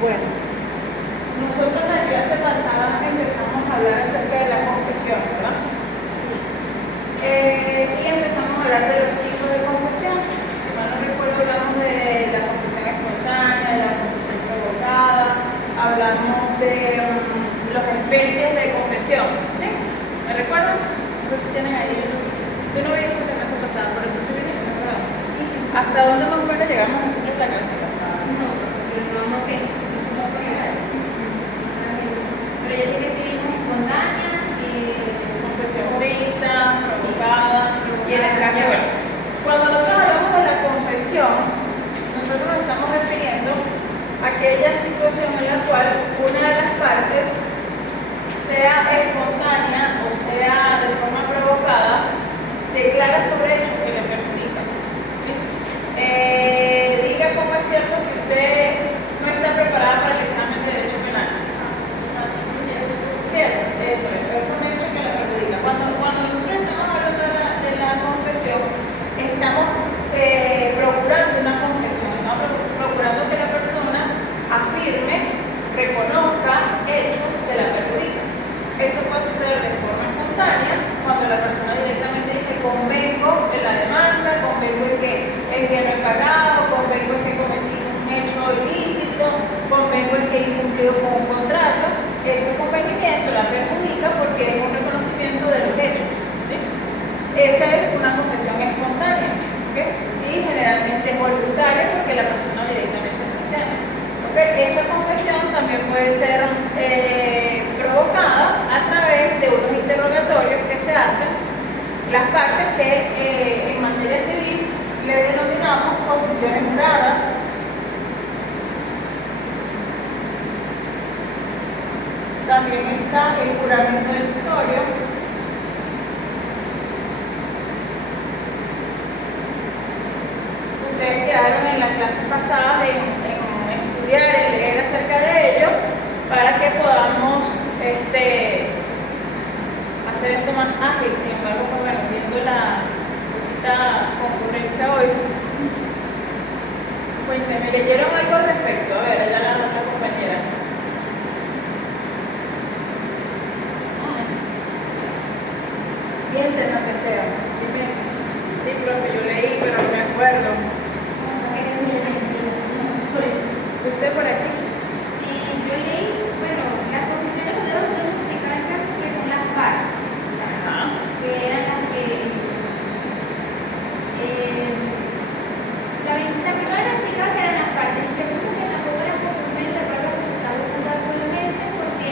Bueno, nosotros en la clase pasada empezamos a hablar acerca de la confesión, ¿verdad? Y empezamos a hablar de los tipos de confesión. Si mal no recuerdo, hablamos de la confesión espontánea, de la confesión provocada, hablamos de las especies de confesión, ¿sí? ¿Me recuerdan? No sé si tienen ahí. Tú no viste la clase pasada, pero tú sí viniste, ¿verdad? Sí. ¿Hasta dónde más o menos llegamos nosotros en la clase pasada? No, pero no anoté. Pero yo sé que sí vimos espontánea, confesión frita, provocada, y en el caso, bueno, cuando nosotros hablamos de la confesión, nosotros nos estamos refiriendo a aquella situación en la cual una de las partes, sea espontánea o sea de forma provocada, declara sobre hechos que le perjudican, ¿sí? Diga cómo es cierto que usted no está preparada para el examen de derecho penal. Cierto, eso es un hecho que le perjudica. Cuando nosotros estamos hablando de la confesión, estamos procurando una confesión, estamos procurando que la persona afirme, reconozca hechos que la perjudican. Eso puede suceder de forma espontánea, cuando la persona directamente dice convengo en la demanda, convengo en que no he pagado, convengo en que he cometido un hecho ilícito, convengo en que he incumplido con un contrato. Ese convenimiento la perjudica porque es un reconocimiento de los hechos, ¿sí? Esa es una confesión espontánea, ¿okay? Y generalmente es voluntaria porque la persona directamente está haciendo, ¿okay? Esa confesión también puede ser provocada a través de unos interrogatorios que se hacen las partes que en materia civil le denominamos posiciones juradas. También está el juramento decisorio. Ustedes quedaron en las clases pasadas en estudiar, en leer acerca de ellos, para que podamos hacer esto más ágil. Sin embargo, pues, bueno, viendo la poquita concurrencia hoy, cuéntenme, ¿leyeron algo al respecto? A ver, allá la compañera. Mienten lo que sea. Dime. Sí, profe, yo leí, pero no me acuerdo. ¿Usted por aquí? Yo leí, bueno, las posiciones de dedos podemos explicar en caso que son las partes, que eran las que la primera explicaba que eran las partes, y segundo que tampoco eran como un medio de prueba que se está buscando actualmente, porque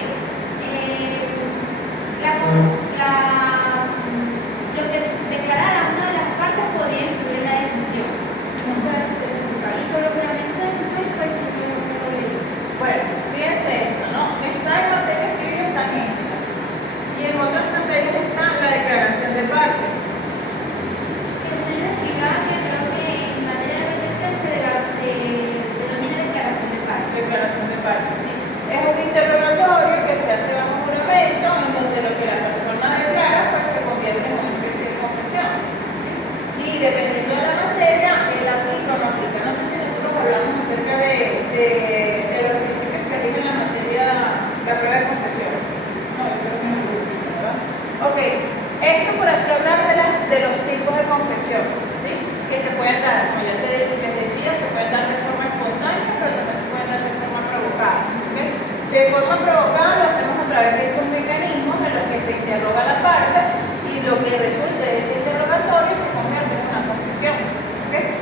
lo que declarara una de las partes podía influir en la decisión. Y por lo juramento de decisión, pues yo no lo leí. Bueno, fíjense esto, ¿no? Está en materia civil, están estas. Y en otras materias está la declaración de parte. Que usted nos explicaba que creo que en materia de protección se denomina declaración de parte. Declaración de parte, sí. Es un interrogatorio que se hace bajo juramento, en donde lo que la persona declara pues se convierte en una especie de confesión, ¿sí? Y dependiendo de la materia, él aplica o no aplica. No sé si nosotros hablamos acerca de los principios que rigen la materia, la prueba de confesión. No, yo creo que no lo hicimos, ¿verdad? Ok, esto por así hablar de los tipos de confesión, ¿sí? Que se pueden dar, como ya les decía, se pueden dar de forma espontánea, pero también se pueden dar de forma provocada, ¿okay? De forma provocada lo hacemos a través de estos mecanismos en los que se interroga la parte y lo que resulte de ese interrogatorio se convierte en una confesión, ¿okay?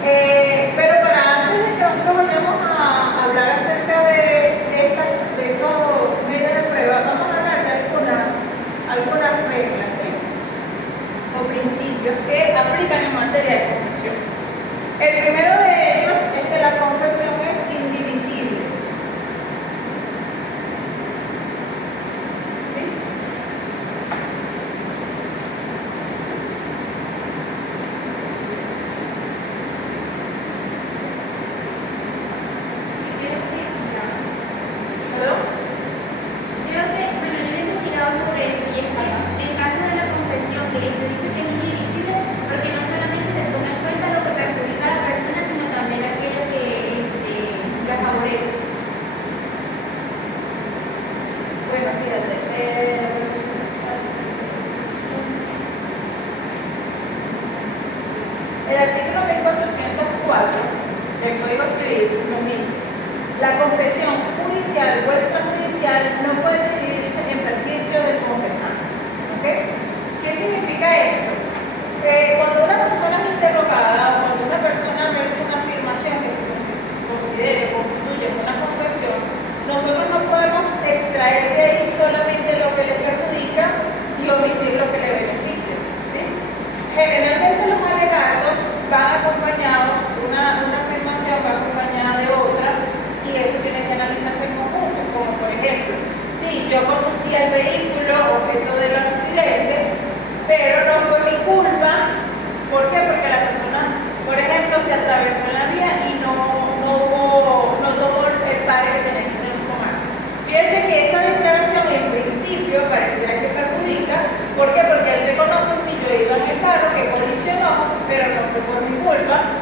Pero para antes de que nosotros vayamos a hablar acerca de estos medios de prueba, vamos a hablar de algunas reglas, ¿sí? O principios que aplican en materia de confesión. El primero de ellos es que la confesión es indivisible. ¿Sí? La confesión judicial o extrajudicial no puede dividirse en perjuicio del confesante. ¿Ok? ¿Qué significa esto? Cuando una persona es interrogada o cuando una persona realiza una afirmación que se considere o constituye una confesión, nosotros no podemos extraer de ahí solamente lo que le perjudica y omitir lo que le beneficia. ¿Sí? Generalmente los alegatos van acompañados, una afirmación va acompañada de otra y eso tiene que analizarse en conjunto, como por ejemplo, sí, yo conducía el vehículo objeto del accidente, pero no fue mi culpa. ¿Por qué? Porque la persona, por ejemplo, se atravesó en la vía y no tomó el pare que tenía que tomar. Fíjense que esa declaración en principio pareciera que perjudica. ¿Por qué? Porque él reconoce si yo iba en el carro que colisionó, pero no fue por mi culpa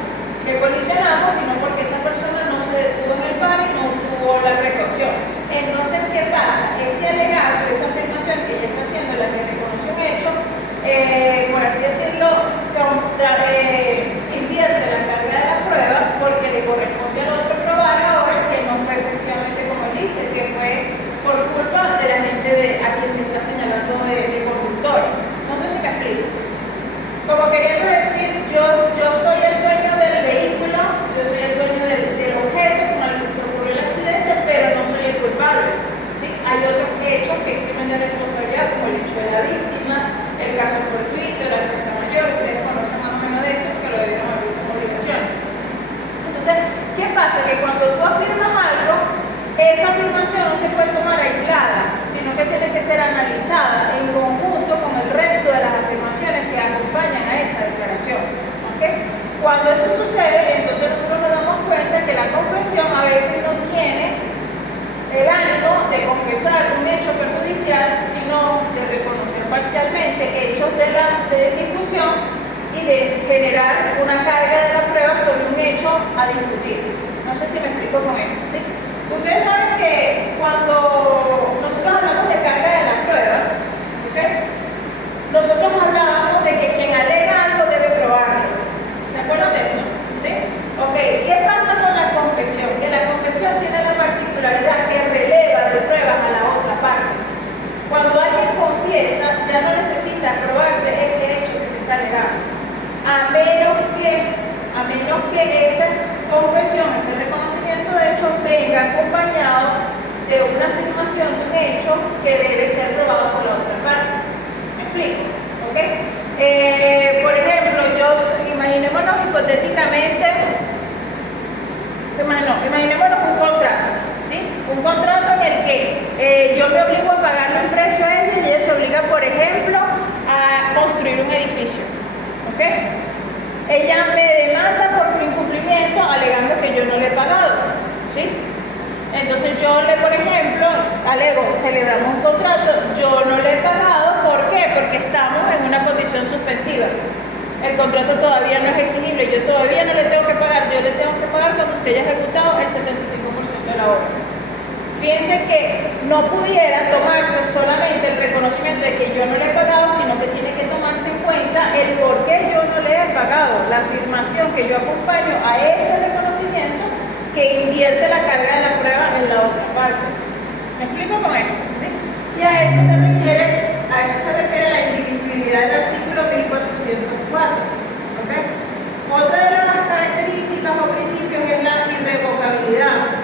que colisionamos, sino porque esa persona no se detuvo en el pare y no tuvo la precaución. Entonces, ¿qué pasa? Ese alegato, esa afirmación que ella está haciendo, la que reconoce un hecho, por así decirlo, invierte la carga de la prueba porque le corresponde al otro probar ahora que no fue efectivamente como él dice, que fue por culpa de la gente a quien se está señalando de conductor. No sé si me explico. Como queriendo decir, yo soy el dueño del vehículo, yo soy el dueño del objeto con el que ocurrió el accidente, pero no soy el culpable. ¿Sí? Hay otros hechos que eximen de responsabilidad, como el hecho de la víctima, el caso fortuito, la fuerza mayor. Ustedes conocen más o menos de esto porque lo debieron haber visto en obligaciones. Entonces, ¿qué pasa? Que cuando tú afirmas algo, esa afirmación no se puede tomar aislada, sino que tiene que ser analizada en conjunto con el resto de las afirmaciones que acompañan a esa declaración. ¿Okay? Cuando eso sucede, entonces nosotros nos damos cuenta que la confesión a veces no tiene el ánimo de confesar un hecho perjudicial, sino de reconocer parcialmente hechos de la discusión y de generar una carga de la prueba sobre un hecho a discutir. No sé si me explico con esto. ¿Sí? Ustedes saben que cuando nosotros hablamos de carga de la prueba, ¿okay? Nosotros hablábamos de que quien alega algo debe probarlo. ¿Se acuerdan de eso? ¿Sí? Ok, ¿qué pasa con la confesión? Que la confesión tiene la particularidad que releva de pruebas a la otra parte. Cuando alguien confiesa, ya no necesita probarse ese hecho que se está alegando, a menos que esa confesión, ese reconocimiento de hecho, venga acompañado de una afirmación de un hecho que debe ser probado por la otra parte. ¿Me explico? ¿Ok? Por ejemplo, imaginémonos hipotéticamente, imaginémonos un contrato, ¿sí? Un contrato en el que yo me obligo a pagarle un precio a ella y ella se obliga, por ejemplo, a construir un edificio. ¿Ok? Ella me demanda por mi incumplimiento alegando que yo no le he pagado. ¿Sí? Entonces yo por ejemplo, alego, celebramos un contrato, yo no le he pagado, ¿por qué? Porque estamos en una condición suspensiva. El contrato todavía no es exigible, yo todavía no le tengo que pagar, yo le tengo que pagar cuando usted haya ejecutado el 75% de la obra. Fíjense que no pudiera tomarse solamente el reconocimiento de que yo no le he pagado, sino que tiene que tomarse en cuenta el por qué yo no le he pagado, la afirmación que yo acompaño a ese reconocimiento que invierte la carga de la prueba en la otra parte. ¿Me explico con esto? ¿Sí? Y a eso se refiere la indivisibilidad del artículo 1404. ¿Okay? Otra de las características o principios es la irrevocabilidad.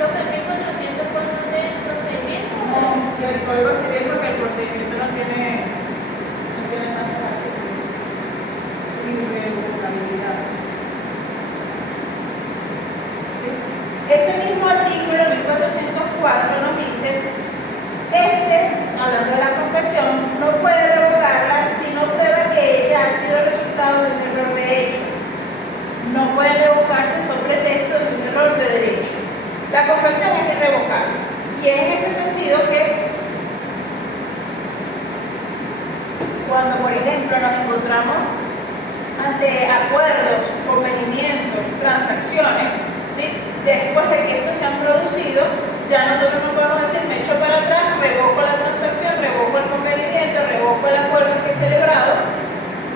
Los 1404 del procedimiento. No, si el código civil, porque el procedimiento no tiene tantos artículos. Irrevocabilidad. ¿Sí? Ese mismo artículo, 1404, nos dice, hablando de la confesión, no puede revocarla si no prueba que ella ha sido el resultado de un error de hecho. No puede revocarse sobre pretexto de un error de derecho. La confesión es irrevocable y es en ese sentido que cuando, por ejemplo, nos encontramos ante acuerdos, convenimientos, transacciones, ¿sí? Después de que estos se han producido, ya nosotros no podemos decir, me echo para atrás, revoco la transacción, revoco el convenimiento, revoco el acuerdo que he celebrado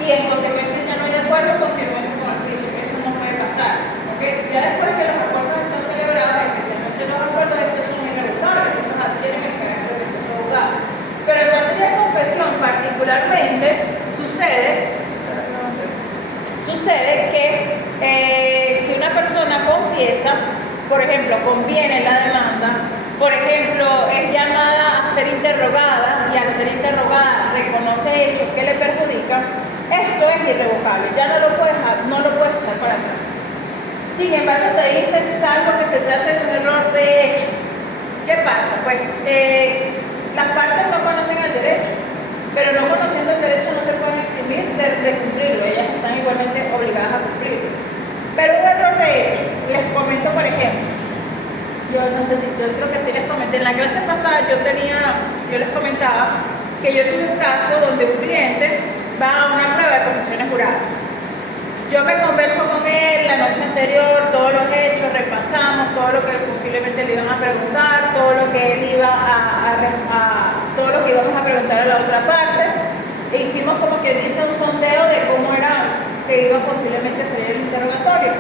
y en consecuencia ya no hay acuerdo, continúese con el juicio. Eso no puede pasar. ¿Okay? Ya después que los acuerdos están celebrados, hay que ejemplo, conviene la demanda, por ejemplo, es llamada a ser interrogada y al ser interrogada reconoce hechos que le perjudican, esto es irrevocable, ya no lo puedes echar para atrás. Sin embargo, te dice, salvo que se trate de un error de hecho. ¿Qué pasa? Pues las partes no conocen el derecho, pero no conociendo el derecho no se pueden eximir de cumplirlo, ellas están igualmente obligadas a cumplirlo. Pero un error de hecho, les comento por ejemplo, yo no sé si, yo creo que sí les comenté, en la clase pasada yo les comentaba que yo tuve un caso donde un cliente va a una prueba de posiciones juradas. Yo me converso con él la noche anterior, todos los hechos, repasamos todo lo que posiblemente le iban a preguntar, todo lo que él iba todo lo que íbamos a preguntar a la otra parte, e hicimos como que dice un sondeo de cómo era que iba posiblemente a salir el interrogatorio.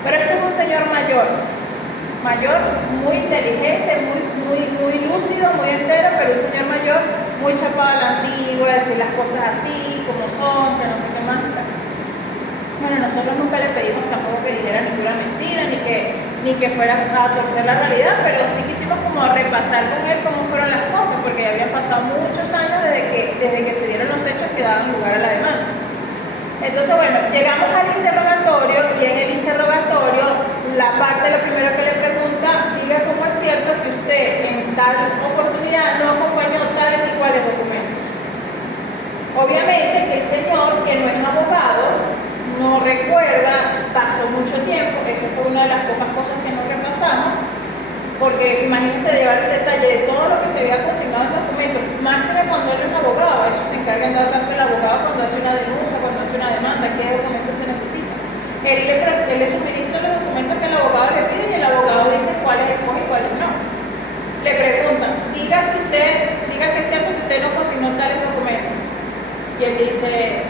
Pero este es un señor mayor, muy inteligente, muy lúcido, muy entero, pero un señor mayor muy chapado a la antigua, decir las cosas así, como son, que no sé qué más. Bueno, nosotros nunca le pedimos tampoco que dijera ninguna mentira, ni que fuera a torcer la realidad, pero sí quisimos como repasar con él cómo fueron las cosas, porque ya habían pasado muchos años desde que se dieron los hechos que daban lugar a la demanda. Entonces, bueno, llegamos al interrogatorio y en el interrogatorio la parte lo primero que le pregunta, diga cómo es cierto que usted en tal oportunidad no acompañó tales y cuáles documentos. Obviamente que el señor, que no es abogado, no recuerda, pasó mucho tiempo, eso fue una de las pocas cosas que no repasamos, porque imagínense llevar el detalle de todo lo que se había consignado en documentos, máxime cuando él es abogado, eso se encarga en dado caso el abogado cuando hace una denuncia, cuando hace una demanda, qué documentos se necesitan. Él le suministra los documentos que el abogado le pide y el abogado dice cuáles escoge y cuáles no. Le preguntan, diga que es cierto que usted no consignó tales documentos. Y él dice,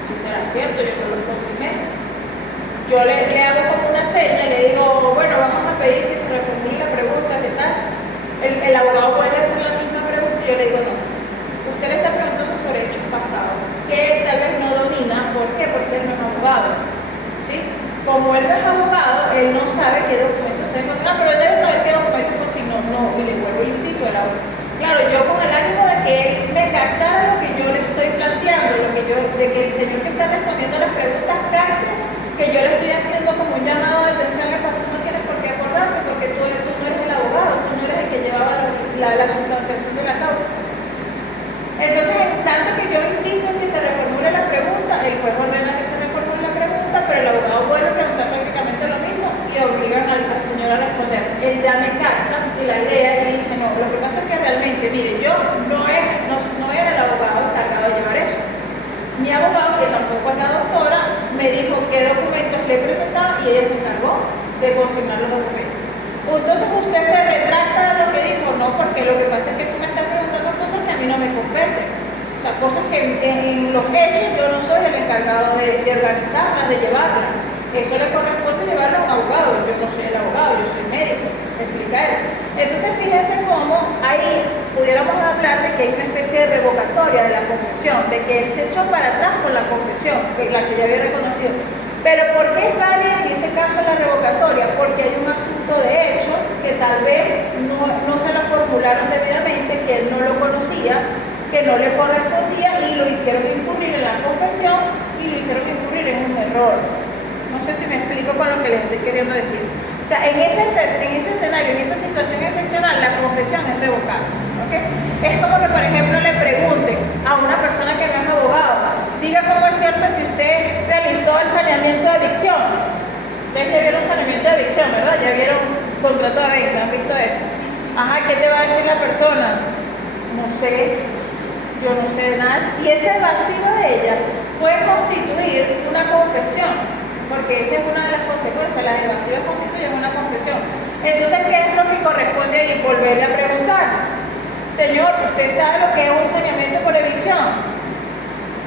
si será cierto, yo no los consigné. Yo le hago como una seña, le digo, bueno, vamos a pedir que se reformule la pregunta, ¿qué tal? El abogado vuelve a hacer la misma pregunta y yo le digo, no, usted le está preguntando sobre hechos pasados, que él tal vez no domina. ¿Por qué? Porque él no es abogado, ¿sí? Como él no es abogado, él no sabe qué documentos se encuentran, pero él debe saber qué documentos consignó, no, y le vuelvo e insisto, claro, yo con el ánimo de que él me captara lo que yo le estoy planteando, de que el señor que está respondiendo a las preguntas capte que yo le estoy haciendo como un llamado de atención, tú no tienes por qué acordarte porque tú no eres el abogado, tú no eres el que llevaba la sustanciación de la causa. Entonces, en tanto que yo insisto en que se reformule la pregunta, el juez ordena que se reformule la pregunta, pero el abogado vuelve a preguntar prácticamente lo mismo y obligan al señor a responder. Él ya me capta y la idea y dice, no, lo que pasa es que realmente, mire, yo no era el abogado encargado de llevar eso. Mi abogado, que tampoco es la doctora, me dijo qué documentos le presentaba y ella se encargó de consignar los documentos. Entonces usted se retracta de lo que dijo, no, porque lo que pasa es que tú me estás preguntando cosas que a mí no me competen. O sea, cosas que en los hechos yo no soy el encargado de organizarlas, de llevarlas. Eso le corresponde llevarlo a un abogado, yo no soy el abogado, yo soy médico, explica él. Entonces fíjense cómo ahí pudiéramos hablar de que hay una especie de revocatoria de la confesión, de que él se echó para atrás con la confesión, que la que ya había reconocido. Pero ¿por qué es válida en ese caso la revocatoria? Porque hay un asunto de hecho que tal vez no se lo formularon debidamente, que él no lo conocía, que no le correspondía y lo hicieron incurrir en la confesión y lo hicieron incurrir en un error. No sé si me explico con lo que les estoy queriendo decir. O sea, en ese escenario, en esa situación excepcional, la confesión es revocable. ¿Okay? Es como que, por ejemplo, le pregunten a una persona que no es abogado, diga cómo es cierto que usted realizó el saneamiento de evicción. Ustedes ya vieron saneamiento de evicción, ¿verdad? Ya vieron contrato de venta, ¿han visto eso? Ajá, ¿qué te va a decir la persona? No sé, yo no sé nada. Y ese vacío de ella puede constituir una confesión, porque esa es una de las consecuencias, la evasión constituye una confesión. Entonces, ¿qué es lo que corresponde ahí? Volverle a preguntar. Señor, ¿usted sabe lo que es un saneamiento por evicción?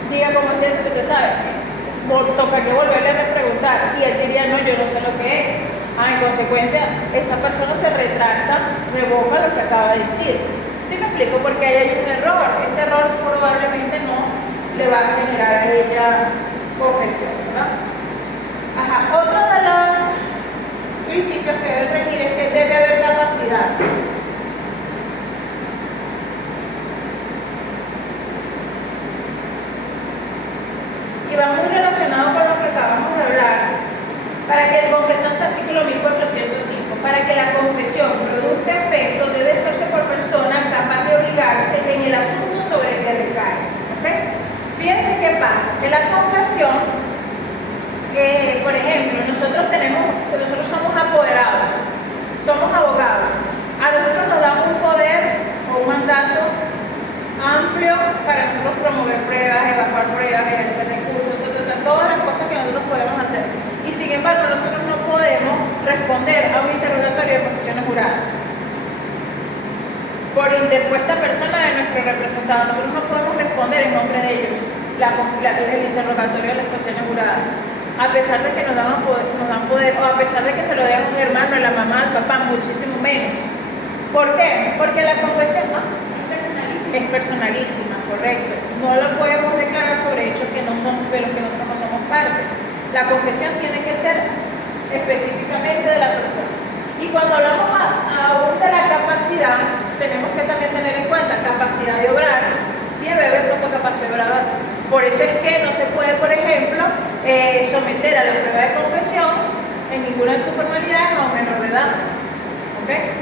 Diga como es cierto que usted sabe. Tocaría volverle a preguntar. Y él diría, no, yo no sé lo que es. En consecuencia, esa persona se retracta, revoca lo que acaba de decir. ¿Sí me explico? Porque ahí hay un error. Ese error probablemente no le va a generar a ella confesión, ¿verdad? Otra de las principios que debe regir es que debe haber capacidad. Y va muy relacionado con lo que acabamos de hablar. Para que el confesante, artículo 1405, para que la confesión produzca efecto, debe hacerse por persona capaz de obligarse en el asunto sobre el que recae. ¿Okay? Fíjense qué pasa, que la confesión, por ejemplo, nosotros somos apoderados, somos abogados. A nosotros nos dan un poder o un mandato amplio para nosotros promover pruebas, evacuar pruebas, ejercer recursos, todas las cosas que nosotros podemos hacer. Y sin embargo, nosotros no podemos responder a un interrogatorio de posiciones juradas por interpuesta persona de nuestro representado. Nosotros no podemos responder en nombre de ellos el interrogatorio de las posiciones juradas, a pesar de que nos dan poder, o a pesar de que se lo den a un hermano, a la mamá, al papá, muchísimo menos. ¿Por qué? Porque la confesión, ¿no?, es personalísima, correcto. No lo podemos declarar sobre hechos que no son de los que nosotros no somos parte. La confesión tiene que ser específicamente de la persona. Y cuando hablamos aún de la capacidad, tenemos que también tener en cuenta capacidad de obrar. Debe haber poca capacidad de obrar. Por eso es que no se puede, por ejemplo, someter a la prueba de confesión en ninguna de sus formalidades a un menor de edad, ¿okay?,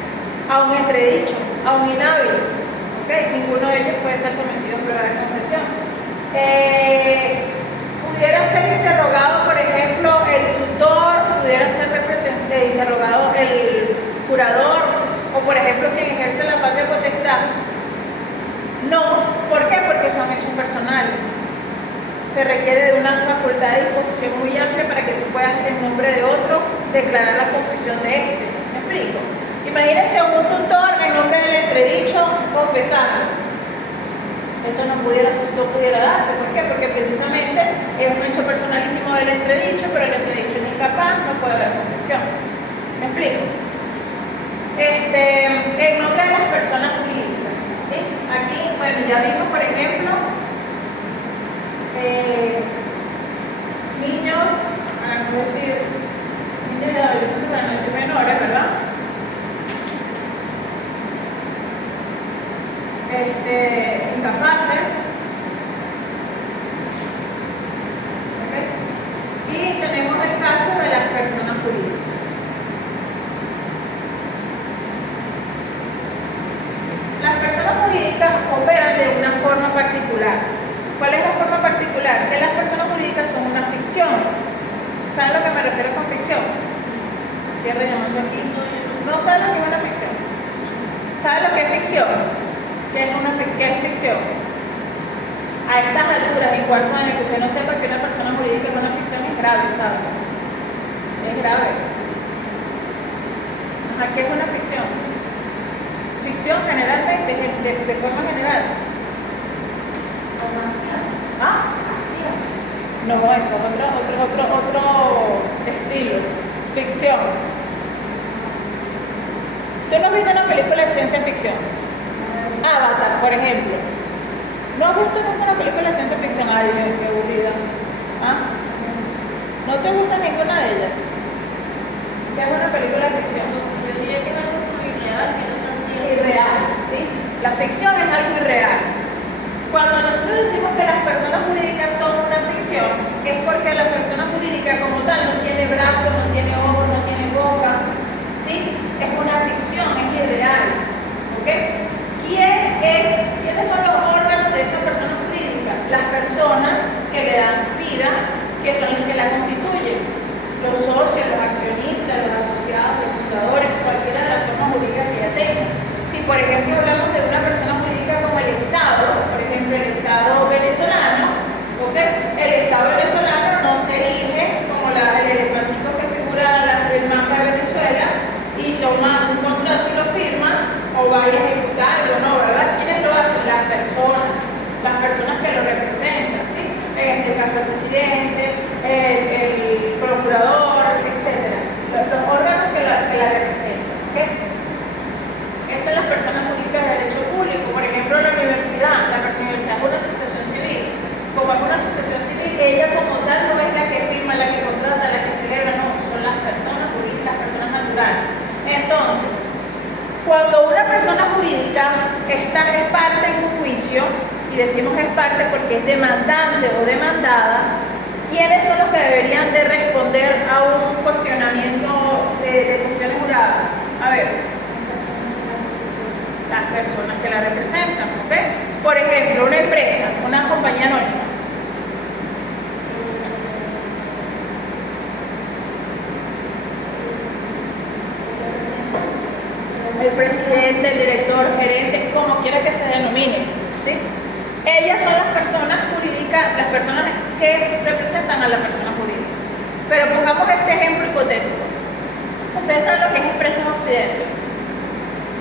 a un entredicho, a un inhábil. ¿Okay? Ninguno de ellos puede ser sometido a prueba de confesión. Pudiera ser interrogado, por ejemplo, el tutor, pudiera ser interrogado el curador, o por ejemplo quien ejerce la patria potestad. No, ¿por qué? Porque son hechos personales. Se requiere de una facultad de disposición muy amplia para que tú puedas, en nombre de otro, declarar la confesión de este. ¿Me explico? Imagínense a un tutor en nombre del entredicho confesando. Eso no pudiera darse. ¿Por qué? Porque precisamente es un hecho personalísimo del entredicho, pero el entredicho es incapaz, no puede haber confesión. ¿Me explico? En nombre de las personas jurídicas, ¿sí? Aquí, bueno, ya vimos, por ejemplo, niños, para no decir niños y adolescentes, para no decir menores, ¿verdad? Incapaces, ¿okay? Y tenemos el caso de las personas jurídicas. Las personas jurídicas operan de una forma particular. ¿Cuál es la forma particular? Que las personas jurídicas son una ficción. ¿Saben a lo que me refiero con ficción? Estoy rellamando aquí. ¿No saben lo que es una ficción? ¿Saben lo que es ficción? ¿Qué es ficción? A estas alturas, en cuarto año, que usted no sepa que una persona jurídica es una ficción, es grave, ¿sabe? Es grave. ¿Qué es una ficción? Ficción generalmente, de forma general. ¿Ah? No, eso es otro estilo. Ficción. ¿Tú no has visto una película de ciencia ficción? Avatar, por ejemplo. ¿No has visto ninguna película de ciencia ficción? Ay, Dios, qué aburrida. ¿Ah? ¿No te gusta ninguna de ellas? ¿Qué es una película de ficción? Yo diría que es algo muy irreal, que no tan cierto. Irreal, ¿sí? La ficción es algo irreal. Cuando nosotros decimos que las personas jurídicas son una ficción, es porque la persona jurídica como tal no tiene brazos, no tiene ojos, no tiene boca, ¿sí? Es una ficción, es irreal. ¿Ok? ¿Quiénes son los órganos de esa persona jurídica? Las personas que le dan vida, que son los que la constituyen. Los socios, los accionistas, los asociados, los fundadores, cualquiera de las formas jurídicas que ella tenga. Si por ejemplo hablamos de una persona jurídica como el Estado, por ejemplo el Estado venezolano, ¿okay? El Estado venezolano no se erige como el elefantito que figura en el mapa de Venezuela y toma un contrato y lo firma o vaya a ejecutarlo, no, ¿verdad? ¿Quiénes lo hacen? Las personas que lo representan, ¿sí? En este caso el presidente, el procurador, etc. Los órganos que la representan, ¿okay? Eso son las personas jurídicas de derecho público. Por ejemplo, la universidad es una asociación civil. Como es una asociación civil, ella como tal no es la que firma, la que contrata, la que celebra, no, son las personas jurídicas, las personas Entonces, cuando una persona jurídica está es parte en un juicio, y decimos es parte porque es demandante o demandada, ¿quiénes son los que deberían de responder a un cuestionamiento de posiciones juradas? A ver, las personas que la representan, ¿ok? Por ejemplo, una empresa, una compañía anónima. El presidente, el director, gerente, como quiera que se denomine, ¿sí? Ellas son las personas jurídicas, las personas que representan a la persona jurídica. Pero pongamos este ejemplo hipotético. Ustedes saben lo que es Expresos Occidente.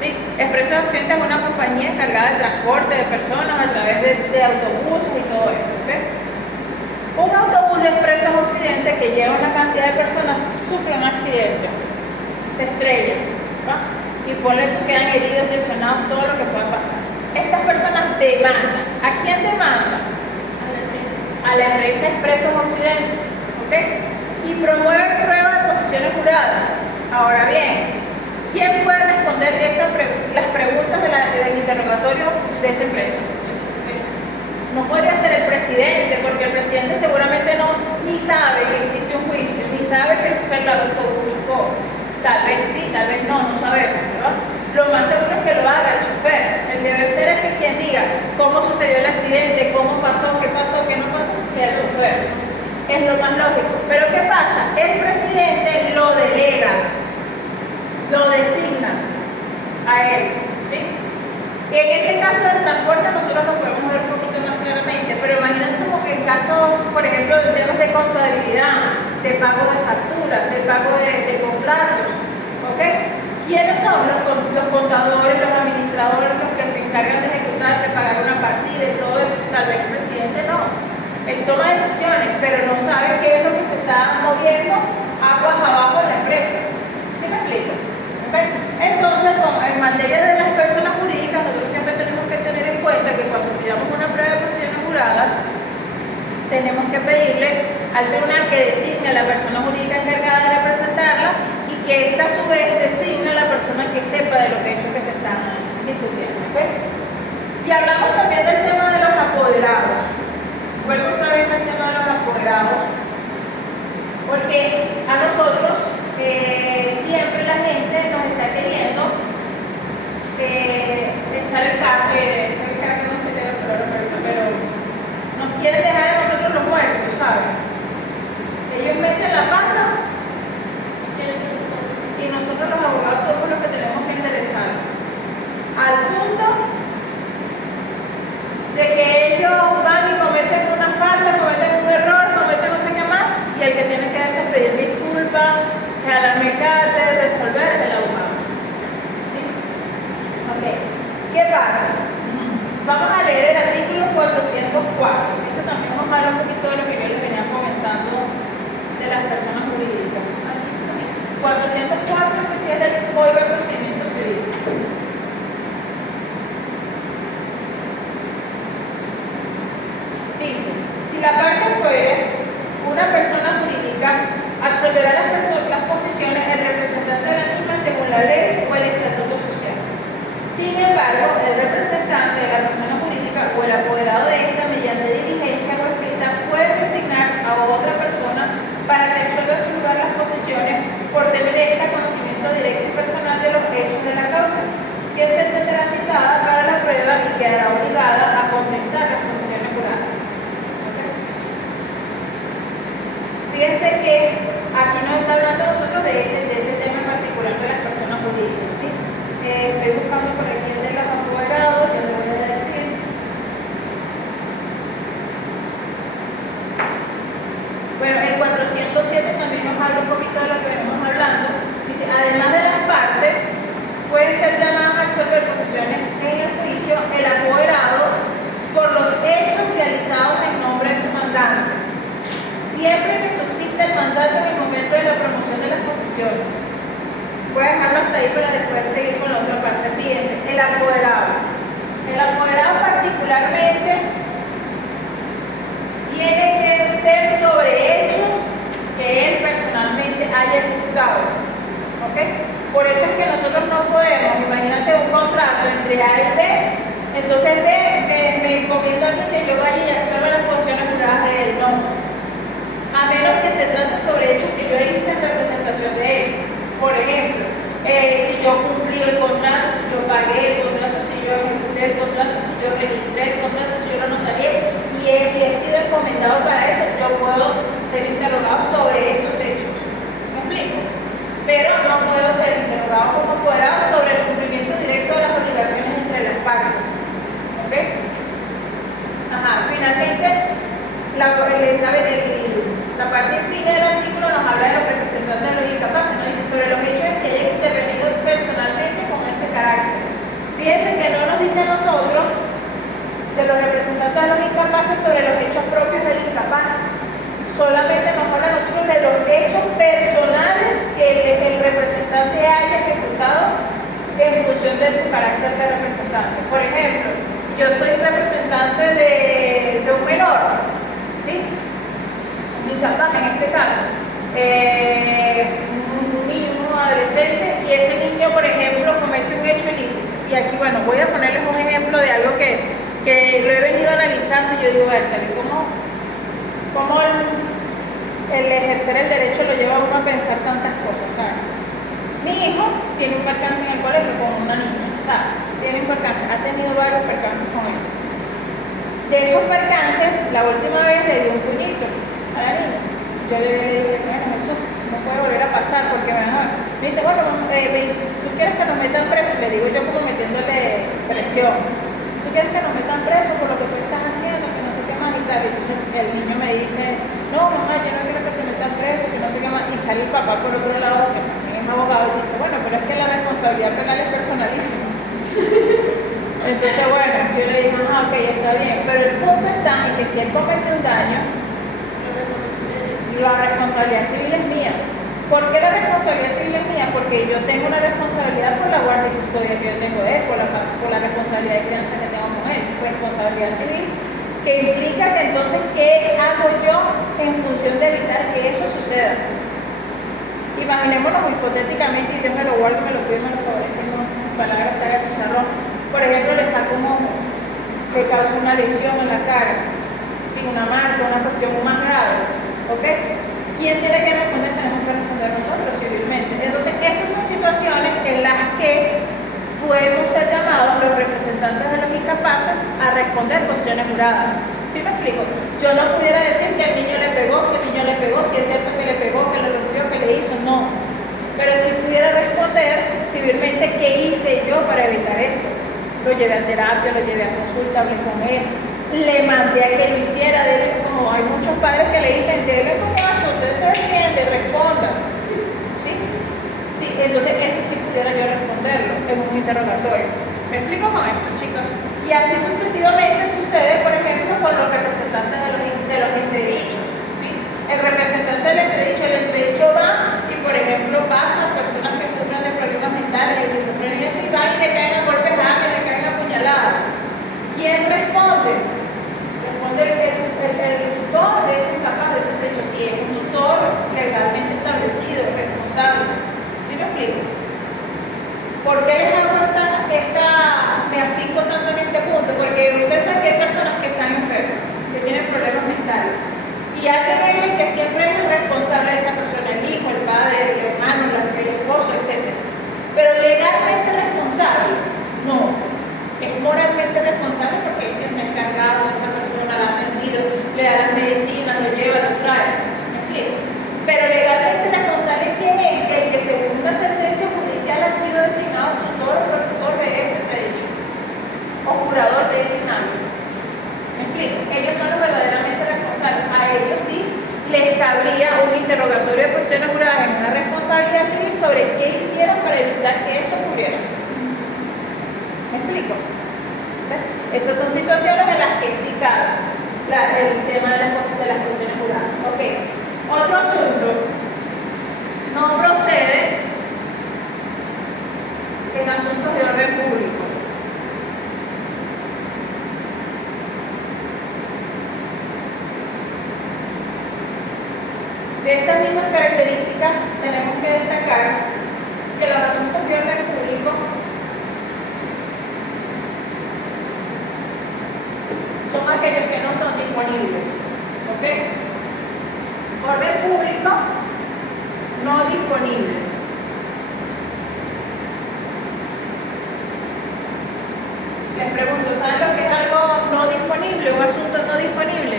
¿Sí? Expresos Occidente es una compañía encargada de transporte de personas a través de autobuses y todo eso. ¿Okay? Un autobús de Expresos Occidente que lleva una cantidad de personas sufre un accidente, se estrella, ¿va? Y ponle tú quedan heridos, lesionados, todo lo que pueda pasar. Estas personas demandan. ¿A quién demandan? A la empresa Expresos Occidente. ¿Ok? Y promueve prueba de posiciones juradas. Ahora bien, ¿quién puede responder las preguntas del interrogatorio de esa empresa? No podría ser el presidente, porque el presidente seguramente ni sabe que existe un juicio, ni sabe que el autobús chocó. Tal vez sí, tal vez no sabemos, ¿verdad? Lo más seguro es que lo haga el chofer. El deber ser es que quien diga cómo sucedió el accidente, cómo pasó, qué no pasó, sea el chofer. Es lo más lógico. Pero ¿qué pasa? El presidente lo delega, lo designa a él, ¿sí? En ese caso del transporte nosotros lo podemos ver un poquito más claramente, pero imagínense como que en casos, por ejemplo, de temas de contabilidad, de pago de facturas, de pago de contratos, ¿ok? ¿Quiénes son? Los contadores, los administradores, los que se encargan de ejecutar, de pagar una partida y todo eso. Tal vez el presidente no. Él toma decisiones, pero no sabe qué es lo que se está moviendo aguas abajo en la empresa. ¿Sí me explico? ¿Okay? Entonces, en materia de las personas jurídicas, nosotros siempre tenemos que tener en cuenta que cuando pidamos una prueba de posiciones juradas, tenemos que pedirle al tribunal que designe a la persona jurídica encargada de representarla y que ésta a su vez designe a la persona que sepa de los hechos que se están discutiendo. ¿Okay? Y hablamos también del tema de los apoderados. Vuelvo otra vez al tema de los apoderados, porque a nosotros siempre la gente nos está queriendo echar el cable, no sé qué pero nos quieren dejar a nosotros los muertos, ¿sabes? Ellos meten la pata y nosotros los abogados somos los que tenemos que enderezar. Al punto de que ellos van y cometen una falta, cometen un error, cometen no sé qué más, y el que tiene que hacer es pedir disculpas, jalar mecate, resolver el abogado. ¿Sí? Ok. ¿Qué pasa? Vamos a leer el artículo 404. Eso también nos habla un poquito de lo que yo les venía comentando de las personas jurídicas. 404 que sí es del Código de Procedimiento Civil. Dice, si la parte fuere una persona jurídica, absolverá las posiciones el representante de la misma según la ley o el estatuto social. Sin embargo, el representante de la persona jurídica o el apoderado de esta, mediante diligencia o escrita, puede designar a otra persona para que absuelva en su lugar las posiciones por tener esta conocimiento directo y personal de los hechos de la causa, que se entenderá citada para la prueba y quedará obligada a contestar las posiciones juradas. Fíjense que aquí nos está hablando nosotros de ese tema en particular de las personas jurídicas, ¿sí? Estoy buscando por aquí el de los apoderados, ya lo voy a decir. Bueno, el 407 también nos habla un poquito de lo que venimos hablando. Dice, además de las partes, pueden ser llamadas a absorber posiciones en el juicio el apoderado por los hechos realizados en nombre de su mandante, siempre que subsista el mandato en el momento de la promoción de las posiciones. Voy a dejarlo hasta ahí para después seguir con la otra parte. Fíjense, el apoderado. El apoderado particularmente tiene que ser sobre hechos que él personalmente haya ejecutado. ¿Ok? Por eso es que nosotros no podemos, imagínate un contrato entre A y B, entonces B me encomienda a mí que yo vaya y absorba las posiciones juradas de él, no. A menos que se trate sobre hechos que yo hice en representación de él. Por ejemplo, si yo cumplí el contrato, si yo pagué el contrato, si yo ejecuté el contrato, si yo registré el contrato, si yo lo notarié y he sido encomendado para eso, yo puedo ser interrogado sobre esos hechos. ¿Me explico? Pero no puedo ser interrogado como apoderado sobre el cumplimiento directo de las obligaciones entre las partes. ¿Ok? Ajá, finalmente, la parte final del artículo nos habla de los representantes de los incapaces, nos dice sobre los hechos en que hayan intervenido personalmente con ese carácter. Fíjense que no nos dice a nosotros, de los representantes de los incapaces, sobre los hechos propios del incapaz. Solamente nos habla a nosotros de los hechos personales que el representante haya ejecutado en función de su carácter de representante. Por ejemplo, yo soy representante de un menor, ¿sí? Un incapaz en este caso, un niño, un adolescente, y ese niño, por ejemplo, comete un hecho ilícito. Y aquí, bueno, voy a ponerles un ejemplo de algo que lo he venido analizando y yo digo, ¿cómo el ejercer el derecho lo lleva a uno a pensar tantas cosas? ¿Sabes? Mi hijo tiene un percance en el colegio con una niña, o sea, tiene un percance, ha tenido varios percances con él. De esos percances, la última vez le di un puñito a la niña. Yo le dije, bueno, eso no puede volver a pasar porque me dice, bueno, ¿tú quieres que nos metan presos? Le digo yo como metiéndole presión. ¿Tú quieres que nos metan presos por lo que tú estás haciendo? Que no sé qué más y tal. Y entonces el niño me dice, no, mamá, yo no quiero que te metan preso, que no sé qué más. Y sale el papá por otro lado, que también es abogado, y dice, bueno, pero es que la responsabilidad penal es personalísima. Entonces, bueno, yo le dije, ok, está bien, pero el punto está en que si él comete un daño, la responsabilidad civil es mía. ¿Por qué la responsabilidad civil es mía? Porque yo tengo una responsabilidad por la guardia y custodia que yo tengo de él, por la responsabilidad de crianza que tengo con él, responsabilidad civil, que implica que entonces, ¿qué hago yo en función de evitar que eso suceda? Imaginémonos hipotéticamente, y yo me lo guardo, me lo pido, me lo favorezco, no palabras se haga chicharrón. Por ejemplo, le saco un ojo, le causa una lesión en la cara, sin una marca, una cuestión más grave, ¿ok? ¿Quién tiene que responder? Tenemos que responder nosotros civilmente. Entonces, esas son situaciones en las que podemos ser llamados los representantes de los incapaces a responder posiciones juradas. ¿Sí me explico? Yo no pudiera decir que el niño le pegó, si el niño le pegó, si es cierto que le pegó, que le rompió, que le hizo, no. Pero sí pudiera responder civilmente qué hice yo para evitar eso. Lo llevé a terapia, lo llevé a consulta, hablé con él, le mandé a que lo hiciera, dele como hay muchos padres que le dicen, dele como eso, usted se defiende, responda. ¿Sí? Sí, entonces eso sí pudiera yo responderlo en un interrogatorio. ¿Me explico con esto, chicos? Y así sucesivamente sucede, por ejemplo, con los representantes de los entredichos. ¿Sí? El representante del entredicho va y, por ejemplo, pasa a personas que sufren de problemas mentales, de esquizofrenia y va y le caen a golpes a alguien, le caen a puñaladas. ¿Quién responde? Responde el tutor de ese incapaz, de ese derecho, si es un tutor legalmente establecido, responsable. ¿Sí me explico? ¿Por qué les hago me afinco tanto en este punto? Porque ustedes saben que hay personas que están enfermas, que tienen problemas mentales. Y alguien en el que siempre es el responsable de esa persona, el hijo, el padre, el hermano, el esposo, etc. Pero legalmente responsable, no. Es moralmente responsable porque es quien se ha encargado de esa persona, la ha atendido, le da las medicinas, lo lleva, lo trae. ¿Me explico? Pero legalmente responsable es quien es el que según una sentencia judicial ha sido designado tutor o protector de ese derecho o curador de ese ámbito. ¿Me explico? Ellos son los verdaderamente responsables. A ellos sí les cabría un interrogatorio de posiciones juradas en una responsabilidad civil sobre qué hicieron para evitar que eso ocurriera. ¿Me explico? ¿Ves? Esas son situaciones en las que sí cabe el tema de las posiciones juradas. Ok. Otro asunto. No procede en asuntos de orden público. De estas mismas características tenemos que destacar que los asuntos de orden público son aquellos que no son disponibles. ¿Ok? Orden público no disponibles. Les pregunto, ¿saben lo que es algo no disponible, un asunto no disponible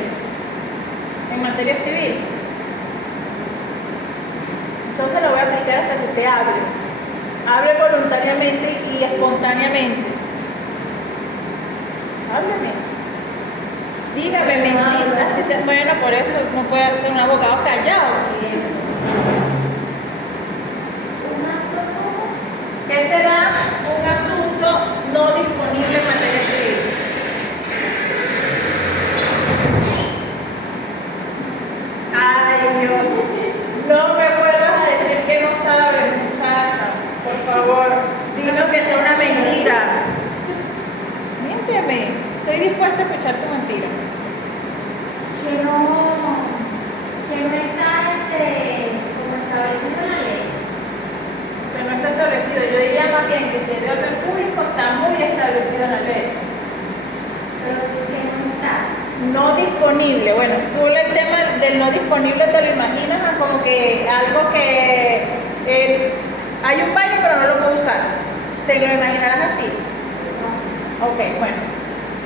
en materia civil? Entonces lo voy a aplicar hasta que usted hable. Hable voluntariamente y espontáneamente. Háblame. Dígame mentiras. Si se bueno, por eso no puede ser un abogado callado. Y eso. ¿Qué será un asunto no disponible en materia civil? Ay, Dios. No me vuelvas a decir que no sabes, muchacha. Por favor, dime que sea una mentira. Miénteme. Estoy dispuesta a escuchar tu mentira. Que no está como establecido en la ley. Pero no está establecido. Yo diría más bien que si el orden público está muy establecido en la ley. Pero que no está. No disponible. Bueno, tú el tema del no disponible te lo imaginas como que algo que hay un baño pero no lo puedo usar. ¿Te lo imaginarás así? Ok, bueno.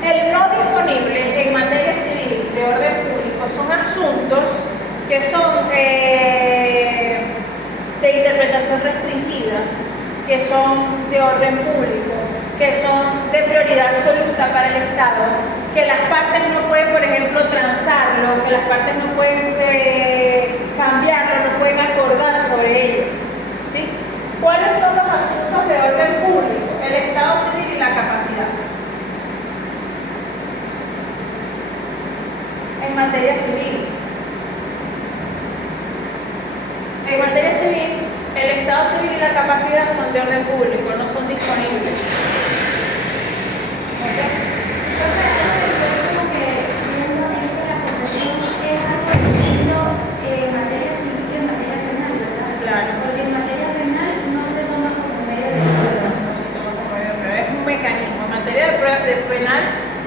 El no disponible en materia civil de orden público son asuntos que son de interpretación restringida, que son de orden público, que son de prioridad absoluta para el Estado, que las partes no pueden, por ejemplo, transarlo, que las partes no pueden cambiarlo, no pueden acordar sobre ello. ¿Sí? ¿Cuáles son los asuntos de orden público? El Estado civil y la capacidad. En materia civil. En materia civil, el Estado civil y la capacidad son de orden público, no son disponibles. ¿Okay? Entonces, como que viendo esto, la confesión es algo distinto en materia civil que en materia penal, ¿verdad? Claro. Porque en materia penal no se toma como medio de prueba. No se toma como medio de prueba, es un mecanismo. En materia de prueba de penal,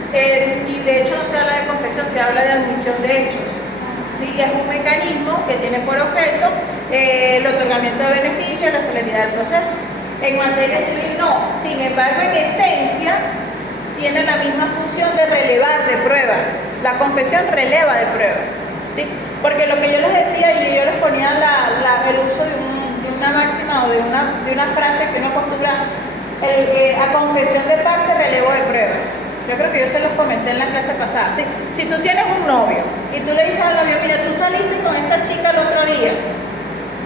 y de hecho no se habla de confesión, se habla de admisión de hechos. ¿Sí? Es un mecanismo que tiene por objeto el otorgamiento de beneficios, la celeridad del proceso. En materia civil no, sin embargo en esencia tiene la misma función de relevar de pruebas. La confesión releva de pruebas, ¿sí? Porque lo que yo les decía y yo les ponía el uso de una máxima o de una frase que uno acostumbra a confesión de parte, relevo de pruebas. Yo creo que yo se los comenté en la clase pasada. ¿Sí? Si tú tienes un novio y tú le dices al novio, mira, tú saliste con esta chica el otro día,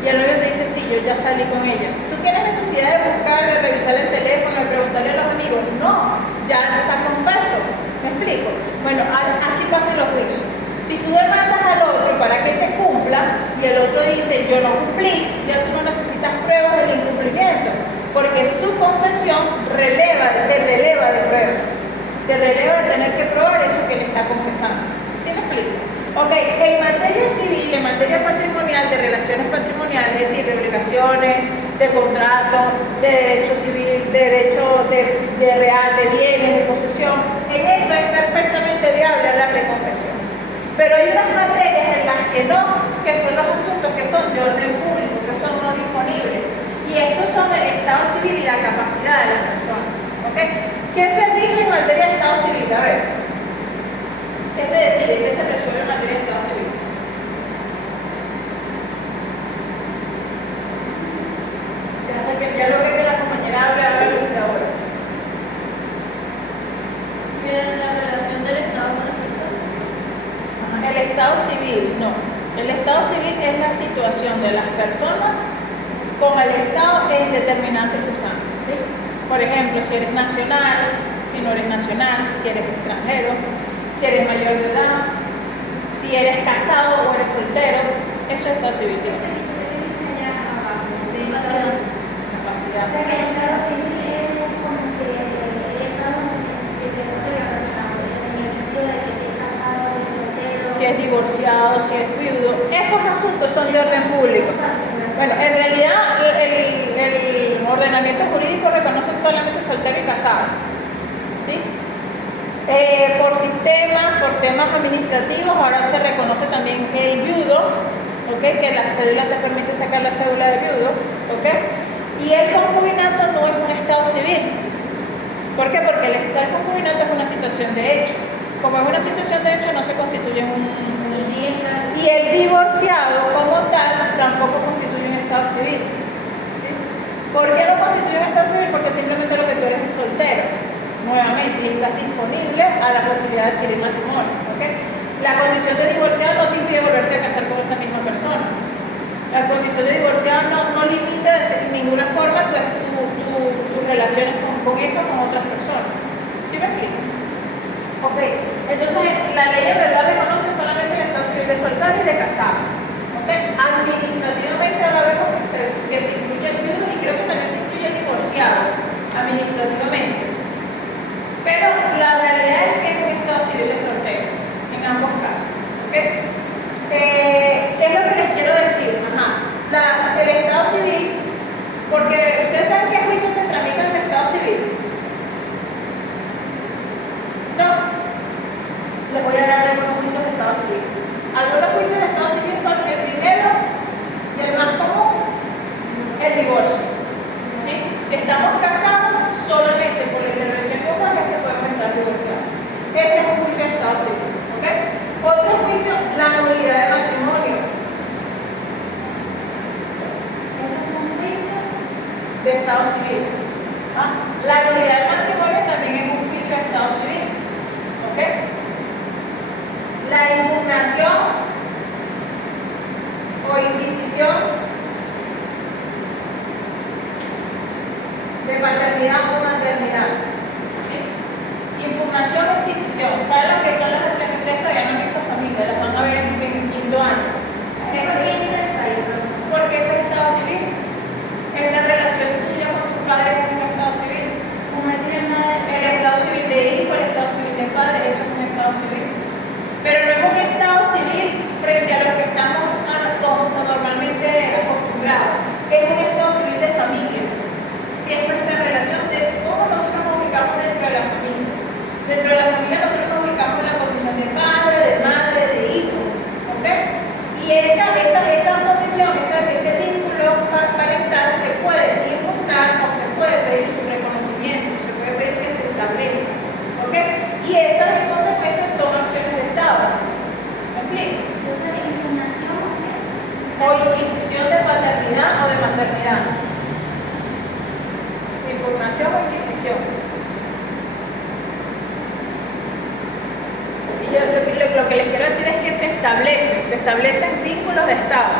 y el novio te dice, sí, yo ya salí con ella. ¿Tú tienes necesidad de buscar, de revisar el teléfono, de preguntarle a los amigos? No, ya está confeso. ¿Me explico? Bueno, así pasan los juicios. Si tú demandas al otro para que te cumpla y el otro dice, yo no cumplí, ya tú no necesitas pruebas del incumplimiento, porque su confesión te releva de pruebas. Te releva de tener que probar eso que le está confesando. ¿Sí me explico? Ok, en materia civil, en materia patrimonial, de relaciones patrimoniales, es decir, de obligaciones, de contrato, de derecho civil, de derecho de real, de bienes, de posesión, en eso es perfectamente viable hablar de confesión. Pero hay unas materias en las que no, que son los asuntos que son de orden público, que son no disponibles. Y estos son el Estado civil y la capacidad de la persona. ¿Ok? ¿Qué se rige en materia de Estado civil? A ver. ¿Qué se decide? ¿Qué se resuelve en materia de Estado civil? Ya logré que la compañera hable de ahora. Pero la relación del Estado con las personas. El Estado civil, no. El Estado civil es la situación de las personas con el Estado en determinadas circunstancias, ¿sí? Por ejemplo, si eres nacional, si no eres nacional, si eres extranjero, si eres mayor de edad, si eres casado o eres soltero, eso es Estado civil. Capacidad. O sea que el Estado civil es como que el Estado que se encuentra la persona, en el sentido de que si es casado, si es soltero. Si es divorciado, si es viudo, esos asuntos son de orden público. Bueno, en realidad ordenamiento jurídico reconoce solamente soltero y casado, ¿sí? Por sistemas, por temas administrativos, ahora se reconoce también el viudo, ¿ok? Que la cédula te permite sacar la cédula de viudo, ¿ok? Y el concubinato no es un estado civil. ¿Por qué? Porque el concubinato es una situación de hecho. Como es una situación de hecho, no se constituye un... Y el divorciado como tal tampoco constituye un estado civil. ¿Sí? ¿Por qué no constituye un estado civil? Porque simplemente lo que tú eres es soltero, nuevamente, y estás disponible a la posibilidad de adquirir matrimonio. ¿Okay? La condición de divorciado no te impide volverte a casar con esa misma persona. La condición de divorciado no limita de ninguna forma tus relaciones con esa o con otras personas. ¿Sí me explico? Ok, entonces la ley de verdad reconoce solamente el estado civil de soltero y de casado. ¿Ok? Administrativamente ahora vemos que se incluye el viudo y creo que también se incluye el divorciado, administrativamente. Pero la realidad es que es un estado civil de soltero, en ambos casos. ¿Ok? ¿Qué es lo que les quiero decir? El estado civil, porque ustedes saben qué juicios se tramitan en el estado civil. No, les voy a dar algunos juicios de estado civil. Algunos juicios de estado civil son el primero y el más común, el divorcio. ¿Sí? Si estamos casados, solamente por la intervención de un juez es que podemos estar divorciados. Ese es un juicio de estado civil. ¿Okay? Otro juicio, la nulidad de matrimonio. Estos son juicios De estado civil. La nulidad del matrimonio también es un juicio de estado civil. ¿Ok? La impugnación o inquisición de paternidad o maternidad. ¿Sí? Impugnación o inquisición. ¿Saben lo que son las acciones? Ustedes todavía no han visto familia, las van a ver en quinto año. ¿Por qué interesa esto? Porque eso es estado civil. Es la relación tuya con tus padres en un estado civil. Como decir El estado civil de hijo, el estado civil de padre, eso es un estado civil. Pero no es un estado civil frente a lo que estamos normalmente acostumbrados. Es un estado civil de familia. Siempre esta relación de cómo nosotros nos ubicamos dentro de la familia. Dentro de la familia nosotros nos ubicamos en la condición de padre, de madre, de hijo. ¿Ok? Y esa condición, ese vínculo parental se puede impugnar o se puede pedir su reconocimiento, se puede pedir que se establezca. ¿Ok? Y esas en consecuencia son acciones de Estado. ¿Me explico? Entonces, impugnación o qué? O inquisición de paternidad o de maternidad. Impugnación o inquisición. Y yo lo que les quiero decir es que se establecen vínculos de Estado.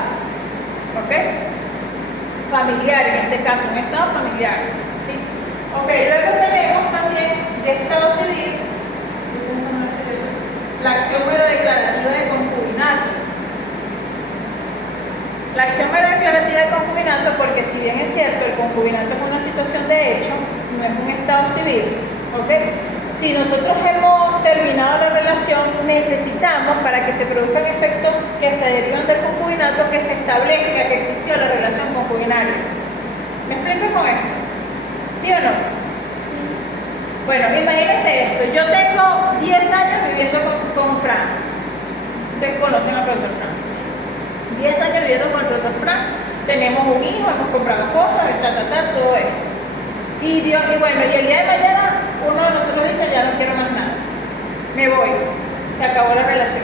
¿Ok? Familiar en este caso, un Estado familiar. ¿Sí? Ok, luego tenemos también de Estado civil, la acción mero declarativa de concubinato. La acción mero declarativa de concubinato, porque si bien es cierto, el concubinato es una situación de hecho, no es un estado civil, ¿ok? Si nosotros hemos terminado la relación, necesitamos, para que se produzcan efectos que se derivan del concubinato, que se establezca que existió la relación concubinaria. ¿Me explico con esto? ¿Sí o no? Bueno, imagínense esto. Yo tengo 10 años viviendo con Fran. Ustedes conocen al profesor Fran. 10 años viviendo con el profesor Fran. Tenemos un hijo, hemos comprado cosas, todo esto. Y bueno, y el día de mañana uno de nosotros dice, ya no quiero más nada. Me voy. Se acabó la relación.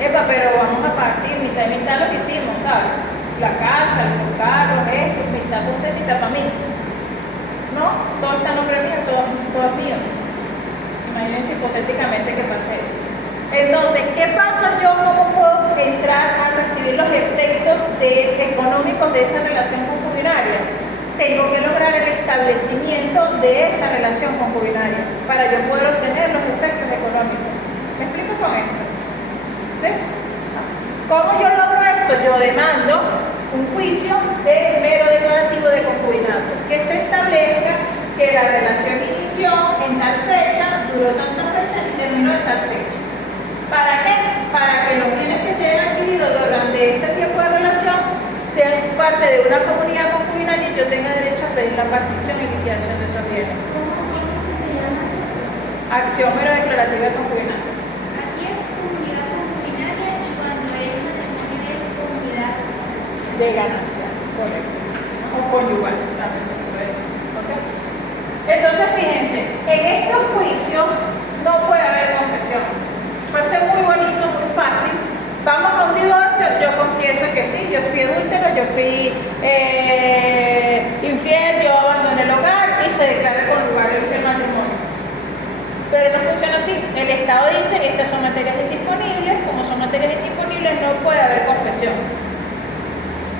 Epa, pero vamos a partir mitad y mitad lo que hicimos, ¿sabes? La casa, los carros, esto, mitad para usted, mitad para mí. No, todo está a nombre mío, todo es mío. Imagínense hipotéticamente que pase eso. Entonces, ¿qué pasa yo? ¿Cómo puedo entrar a recibir los efectos económicos de esa relación concubinaria? Tengo que lograr el establecimiento de esa relación concubinaria para yo poder obtener los efectos económicos. ¿Me explico con esto? ¿Sí? ¿Cómo yo logro esto? Yo demando un juicio de mero declarativo de concubinato, que se establezca que la relación inició en tal fecha, duró tanta fecha y terminó en tal fecha. ¿Para qué? Para que los bienes que se hayan adquirido durante este tiempo de relación sean parte de una comunidad concubinal y yo tenga derecho a pedir la partición y liquidación de esos bienes. ¿Cómo que se llama eso? Axiómero declarativo de concubinato. Aquí es comunidad concubinaria y cuando es matrimonio es comunidad De ganancia, correcto. O conyugal, también se puede decir. ¿Ok? Entonces, fíjense, en estos juicios no puede haber confesión. Puede ser muy bonito, muy fácil. Vamos a un divorcio, yo confieso que sí, yo fui adúltero, yo fui infiel, yo abandoné el hogar y se declara conyugal el matrimonio. Pero no funciona así. El Estado dice que estas son materias indisponibles, como son materias indisponibles no puede haber confesión.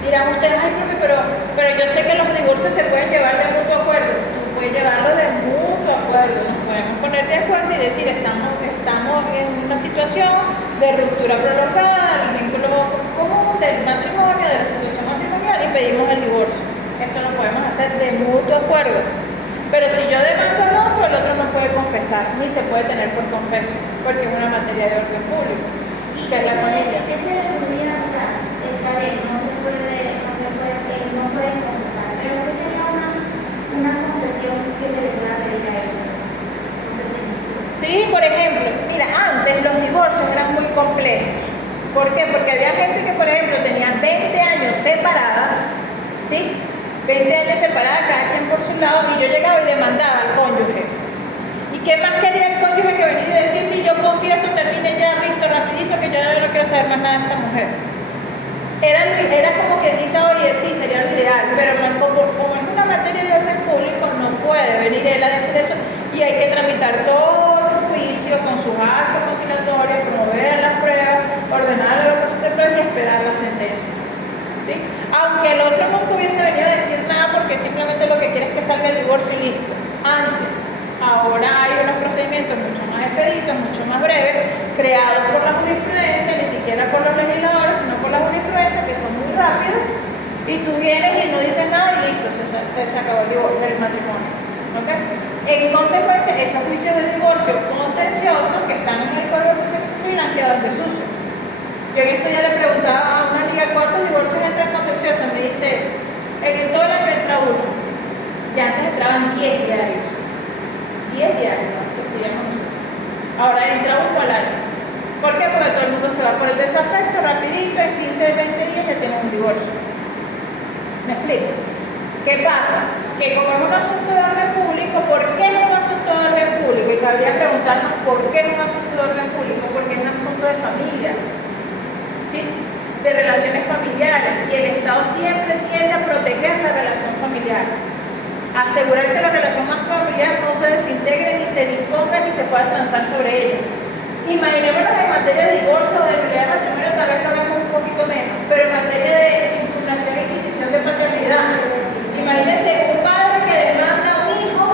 Dirán ustedes, ay, profe, pero yo sé que los divorcios se pueden llevar de mutuo acuerdo. Tú puedes llevarlo de mutuo acuerdo. Nos podemos poner de acuerdo y decir, estamos en una situación de ruptura prolongada, del vínculo común, del matrimonio, de la situación matrimonial y pedimos el divorcio. Eso lo podemos hacer de mutuo acuerdo. Pero si yo demando al otro, el otro no puede confesar, ni se puede tener por confeso, porque es una materia de orden público, y que es la familia. ese de comunidad, o sea, está bien, no pueden confesar, pero ¿qué sería una confesión que se le pueda pedir a ellos? No sé si Sí, por ejemplo, mira, antes los divorcios eran muy complejos. ¿Por qué? Porque había gente que, por ejemplo, tenía 20 años separada, ¿sí? 20 años separada, cada quien por su lado, y yo llegaba y demandaba al cónyuge. ¿Y qué más quería el cónyuge que venir y decir, si yo confieso, termine ya, listo, rapidito, que yo no quiero saber más nada de esta mujer? Era como que dice, oye, sí, sería lo ideal, pero como es una materia de orden público, no puede venir él a decir eso, y hay que tramitar todo el juicio con sus actos conciliatorios, promover las pruebas, ordenar la votación de pruebas y esperar la sentencia. ¿Sí? Aunque el otro nunca hubiese venido a decir nada porque simplemente lo que quiere es que salga el divorcio y listo. Antes, ahora hay unos procedimientos mucho más expeditos, mucho más breves, creados por la jurisprudencia, ni siquiera por los legisladores, sino por la jurisprudencia, que son muy rápidos, y tú vienes y no dices nada y listo, se acabó el matrimonio. ¿Okay? En consecuencia, esos juicios de divorcio contenciosos que están en el Código de Procedimiento Civil han quedado en desuso. Yo esto ya le preguntaba a una amiga cuántos divorcios entran contenciosos, me dice, en todo el año entra uno. Ya antes entraban 10 diarios. 10 diarios, ¿no? Que se llaman nosotros. Ahora entra uno al año. ¿Por qué? Porque todo el mundo se va por el desafecto, rapidito, en 15, 20 días ya tienen un divorcio. ¿Me explico? ¿Qué pasa? Que como es un asunto de orden público, ¿por qué es un asunto de orden público? Y cabría preguntarnos por qué es un asunto de orden público, porque es un asunto de familia, ¿sí? De relaciones familiares, y el Estado siempre tiende a proteger la relación familiar, asegurar que la relación más familiar no se desintegre, ni se disponga, ni se pueda transar sobre ella. Imaginémonos en materia de divorcio o de nulidad de matrimonio, tal vez lo vemos un poquito menos, pero en materia de impugnación e inquisición de paternidad, imagínense un padre que demanda a un hijo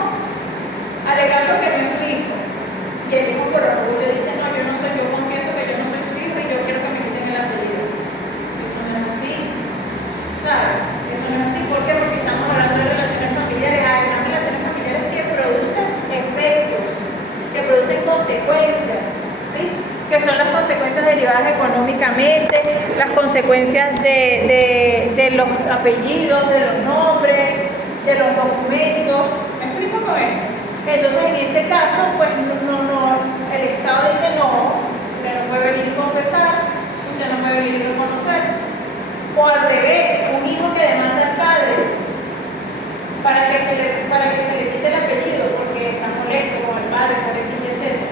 alegando que no es su hijo, y el hijo por orgullo dice, no, yo no soy, yo confieso que yo no soy su hijo y yo quiero que me quiten el apellido. Eso no es así, ¿sabes? Eso no es así. ¿Por qué? Porque estamos hablando de relaciones familiares. Hay unas relaciones familiares que producen efectos, que producen consecuencias, ¿sí? Que son las consecuencias derivadas económicamente, las consecuencias de los apellidos, de los nombres, de los documentos. ¿Me explico con esto? Entonces, en ese caso, pues el Estado dice no, usted no puede venir y confesar, usted no puede venir y reconocer. O al revés, un hijo que demanda al padre para que se le quite el apellido porque está molesto con el padre por X y Z.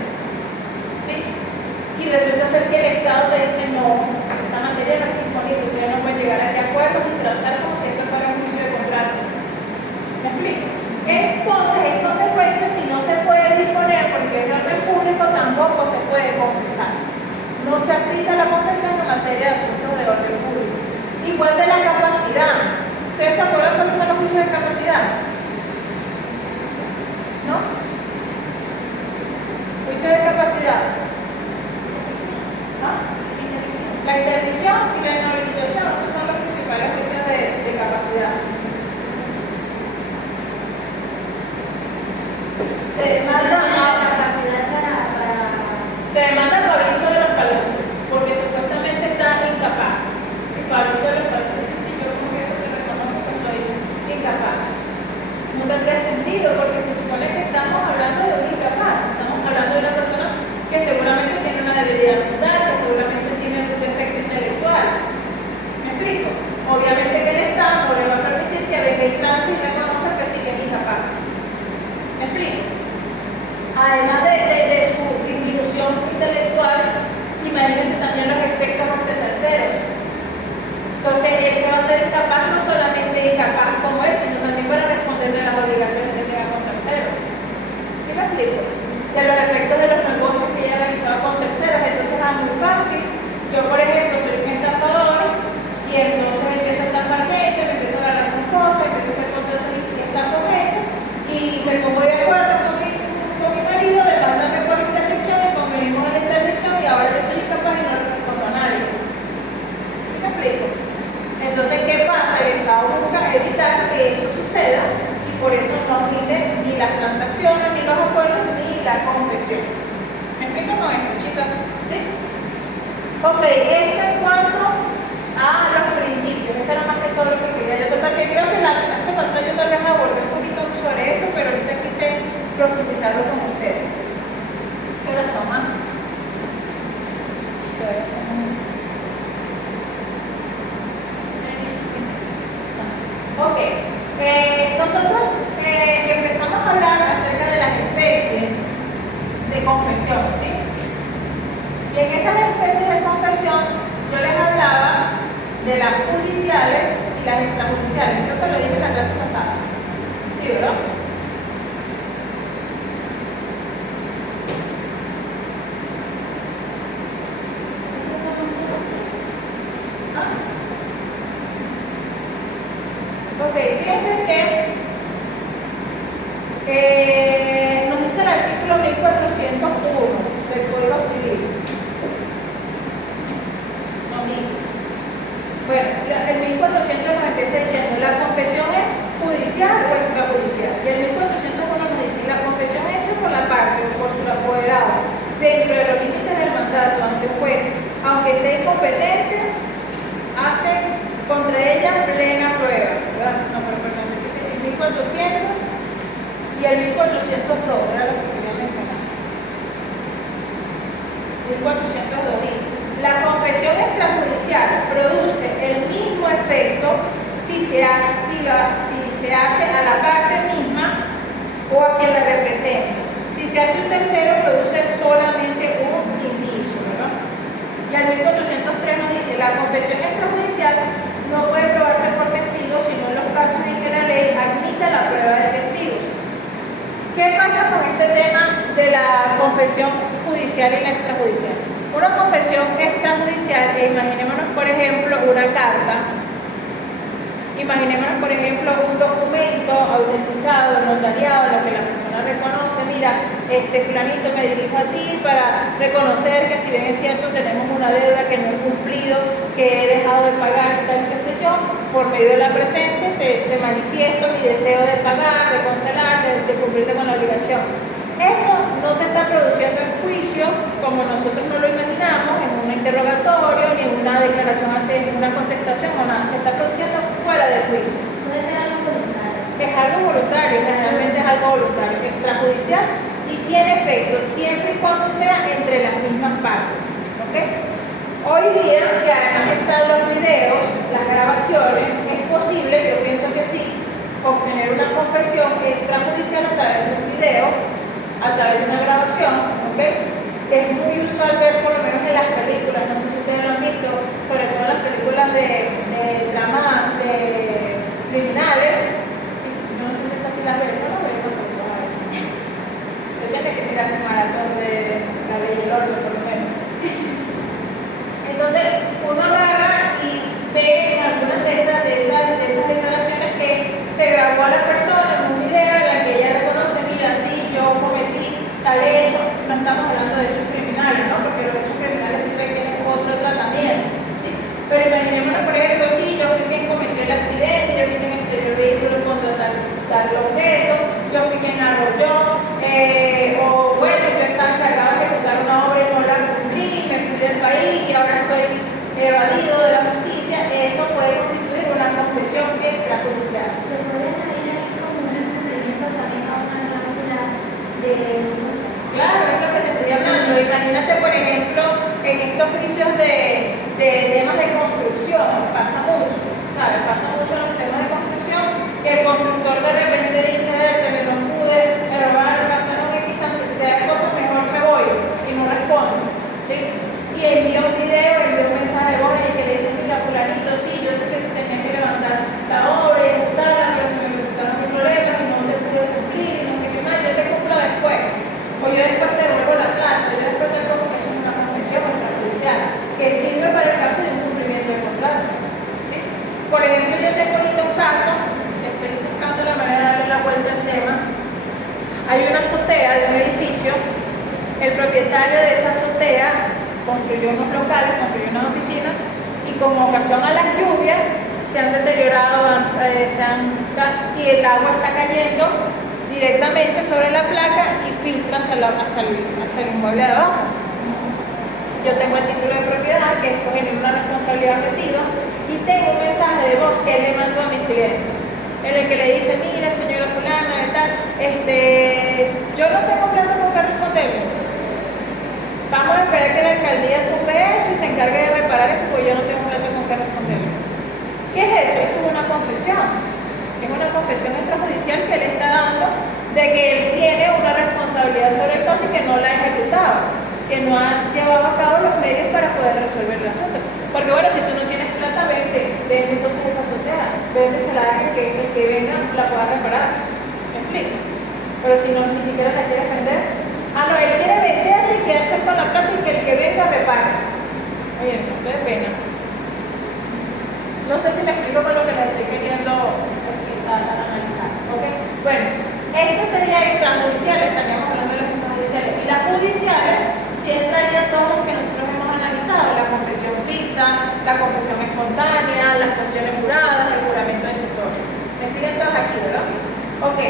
¿Sí? Y resulta ser que el Estado te dice no, esta materia no es disponible, ustedes no pueden llegar aquí a acuerdos y transar como si esto fuera un juicio de contrato. ¿Me explico? Entonces, en consecuencia, si no se puede disponer porque es de orden público, tampoco se puede confesar. No se aplica la confesión en materia de asuntos de orden público. Igual de la capacidad. ¿Ustedes se acuerdan cuáles son los juicios de capacidad? ¿No? Juicios de capacidad. ¿No? La interdicción y la inhabilitación, estos son los principales juicios de capacidad. Se demanda a Pablito de los Palotes porque supuestamente está incapaz. Y Pablito de los Palotes dice, sí, yo sentido, porque se supone que estamos hablando de un incapaz, estamos hablando de una persona que seguramente tiene una debilidad mental, que seguramente tiene un defecto intelectual. ¿Me explico? Obviamente que el Estado no le va a permitir que venga el trance y reconozca que sí que es incapaz. ¿Me explico? Además de su disminución intelectual, imagínense también los efectos hacia terceros. Entonces él se va a hacer incapaz, no solamente incapaz como él, sino también para responderle a las obligaciones que tenga con terceros. ¿Sí me explico? De los efectos de los negocios que ella realizaba con terceros. Entonces es muy fácil. Yo, por ejemplo, soy un estafador y entonces empiezo a estafar gente, me empiezo a agarrar con cosas, empiezo a hacer contratos y estafo gente y me pongo de acuerdo con mi marido de mandarme por interdicción y convenimos en la interdicción y ahora yo soy incapaz y no le respondo a nadie. ¿Sí me explico? Entonces, ¿qué pasa? El Estado busca evitar que eso suceda y por eso no admite ni las transacciones, ni los acuerdos, ni la confesión. ¿Me explico con esto, chicas? ¿Sí? Ok, esto en cuanto a los principios. Eso era más que todo lo que quería yo tocar, que creo que la clase pasada yo tal vez abordé un poquito sobre esto, pero ahorita quise profundizarlo con ustedes. ¿Qué hora son, ma? Ok, nosotros empezamos a hablar acerca de las especies de confesión, ¿sí? Y en esas especies de confesión yo les hablaba de las judiciales y las extrajudiciales. Creo que lo dije en la clase pasada. ¿Sí, verdad? Ok, fíjense que nos dice el artículo 1401 del Código Civil. Nos dice, bueno, el 1400 nos empieza diciendo, la confesión es judicial o extrajudicial. Y el 1401 nos dice, la confesión hecha por la parte o por su apoderado dentro de los límites del mandato ante un juez, aunque sea incompetente, hace contra ella plena prueba, ¿verdad? No, pero perdón, dice el 1400 y el 1402, era lo que quería mencionar. 1402 dice, la confesión extrajudicial produce el mismo efecto si se hace a la parte misma o a quien la representa. Si se hace un tercero, produce solamente un indicio, ¿verdad? Y el 1403 nos dice, la confesión extrajudicial no puede probarse por testigos, sino en los casos en que la ley admita la prueba de testigos. ¿Qué pasa con este tema de la confesión judicial y la extrajudicial? Una confesión extrajudicial, imaginémonos por ejemplo una carta, imaginémonos por ejemplo un documento autenticado, notariado, en lo que la persona reconoce, mira, fulanito me dirijo a ti para reconocer que si bien es cierto tenemos una deuda que no he cumplido, que he dejado de pagar y tal, qué sé yo, por medio de la presente te manifiesto mi deseo de pagar, de cancelar, de cumplirte con la obligación. Eso no se está produciendo en juicio como nosotros no lo imaginamos, en un interrogatorio, ni en una declaración ante una contestación o nada, se está produciendo fuera del juicio. Puede ser algo voluntario. Es algo voluntario, generalmente es algo voluntario, extrajudicial y tiene efecto siempre y cuando sea entre las mismas partes. ¿Okay? Hoy día, que además están los videos, las grabaciones, es posible, yo pienso que sí, obtener una confesión extrajudicial a través de un video, a través de una grabación, ¿okay? Es muy usual ver, por lo menos en las películas, no sé si ustedes lo han visto, sobre todo en las películas de drama, de criminales. Sí, no sé si es así las ven, no lo ven porque no hay. Pero tiene que tirarse un maratón de La Ley y el Orden, por lo menos. Entonces, uno agarra y ve en algunas de esas declaraciones que se grabó a la persona en un video en la que ella reconoce, mira, sí, yo cometí tal hecho, no estamos hablando de hechos criminales, ¿no? Porque los hechos criminales sí requieren otro tratamiento, ¿sí? Pero imaginémonos, por ejemplo, sí, yo fui quien cometió el accidente, yo fui quien estrelló el vehículo contra tal objeto, yo fui quien arrolló, o bueno, yo estaba encargado de ejecutar una obra y no la cumplí, me fui del país y ahora estoy evadido de la justicia. Eso puede constituir una confesión extrajudicial. Se puede añadir ahí como un incumplimiento también Claro, es lo que te estoy hablando. Imagínate, por ejemplo, en estos juicios de temas de construcción, pasa mucho, ¿sabes? Pasa mucho en los temas de construcción, que el constructor de repente dice, que no pude, me robaron, pasaron X cantidad de cosas, mejor me voy, y no responde, ¿sí? Y envía un video, envía un mensaje de voz en el que le dice, mira, fulanito, sí, yo sé que tenías que levantar la obra y ejecutarla, pero se me presentaron mis problemas y no te pude cumplir, y no sé qué más, yo te cumplo después. O yo después te devuelvo la plata, yo después te cosas que son una confesión extrajudicial, que sirve para el caso de un cumplimiento de contrato, ¿sí? Por ejemplo, yo tengo ahorita un caso, estoy buscando la manera de darle la vuelta al tema. Hay una azotea de un edificio, el propietario de esa azotea construyó unos locales, construyó unas oficinas y como ocasión a las lluvias se han deteriorado, y el agua está cayendo directamente sobre la placa y filtra hacia el inmueble de abajo. Yo tengo el título de propiedad, que eso genera una responsabilidad objetiva, y tengo un mensaje de voz que él le mandó a mi cliente, en el que le dice, mira señora fulana, yo no tengo plata con que responderle. Vamos a esperar que la alcaldía tumbe eso y se encargue de reparar eso, porque yo no tengo plata con que responderle. ¿Qué es eso? Eso es una confesión. Es una confesión extrajudicial que él está dando de que él tiene una responsabilidad sobre el caso y que no la ha ejecutado, que no ha llevado a cabo los medios para poder resolver el asunto. Porque bueno, si tú no tienes plata, vende entonces esa azotea, vende, se la deja que el que venga la pueda reparar. ¿Me explico? Pero si no, ni siquiera la quieres vender. Ah, no, él quiere venderla y quedarse con la plata y que el que venga repare. Oye, no te dé pena. No sé si me explico con lo que le estoy queriendo analizar. ¿Okay? Bueno, esta sería extrajudicial, estaríamos hablando de los extrajudiciales. Y las judiciales sí entrarían todos los que nosotros hemos analizado: la confesión ficta, la confesión espontánea, las cuestiones juradas, el juramento decisorio. ¿Me siguen todos aquí, verdad? Ok,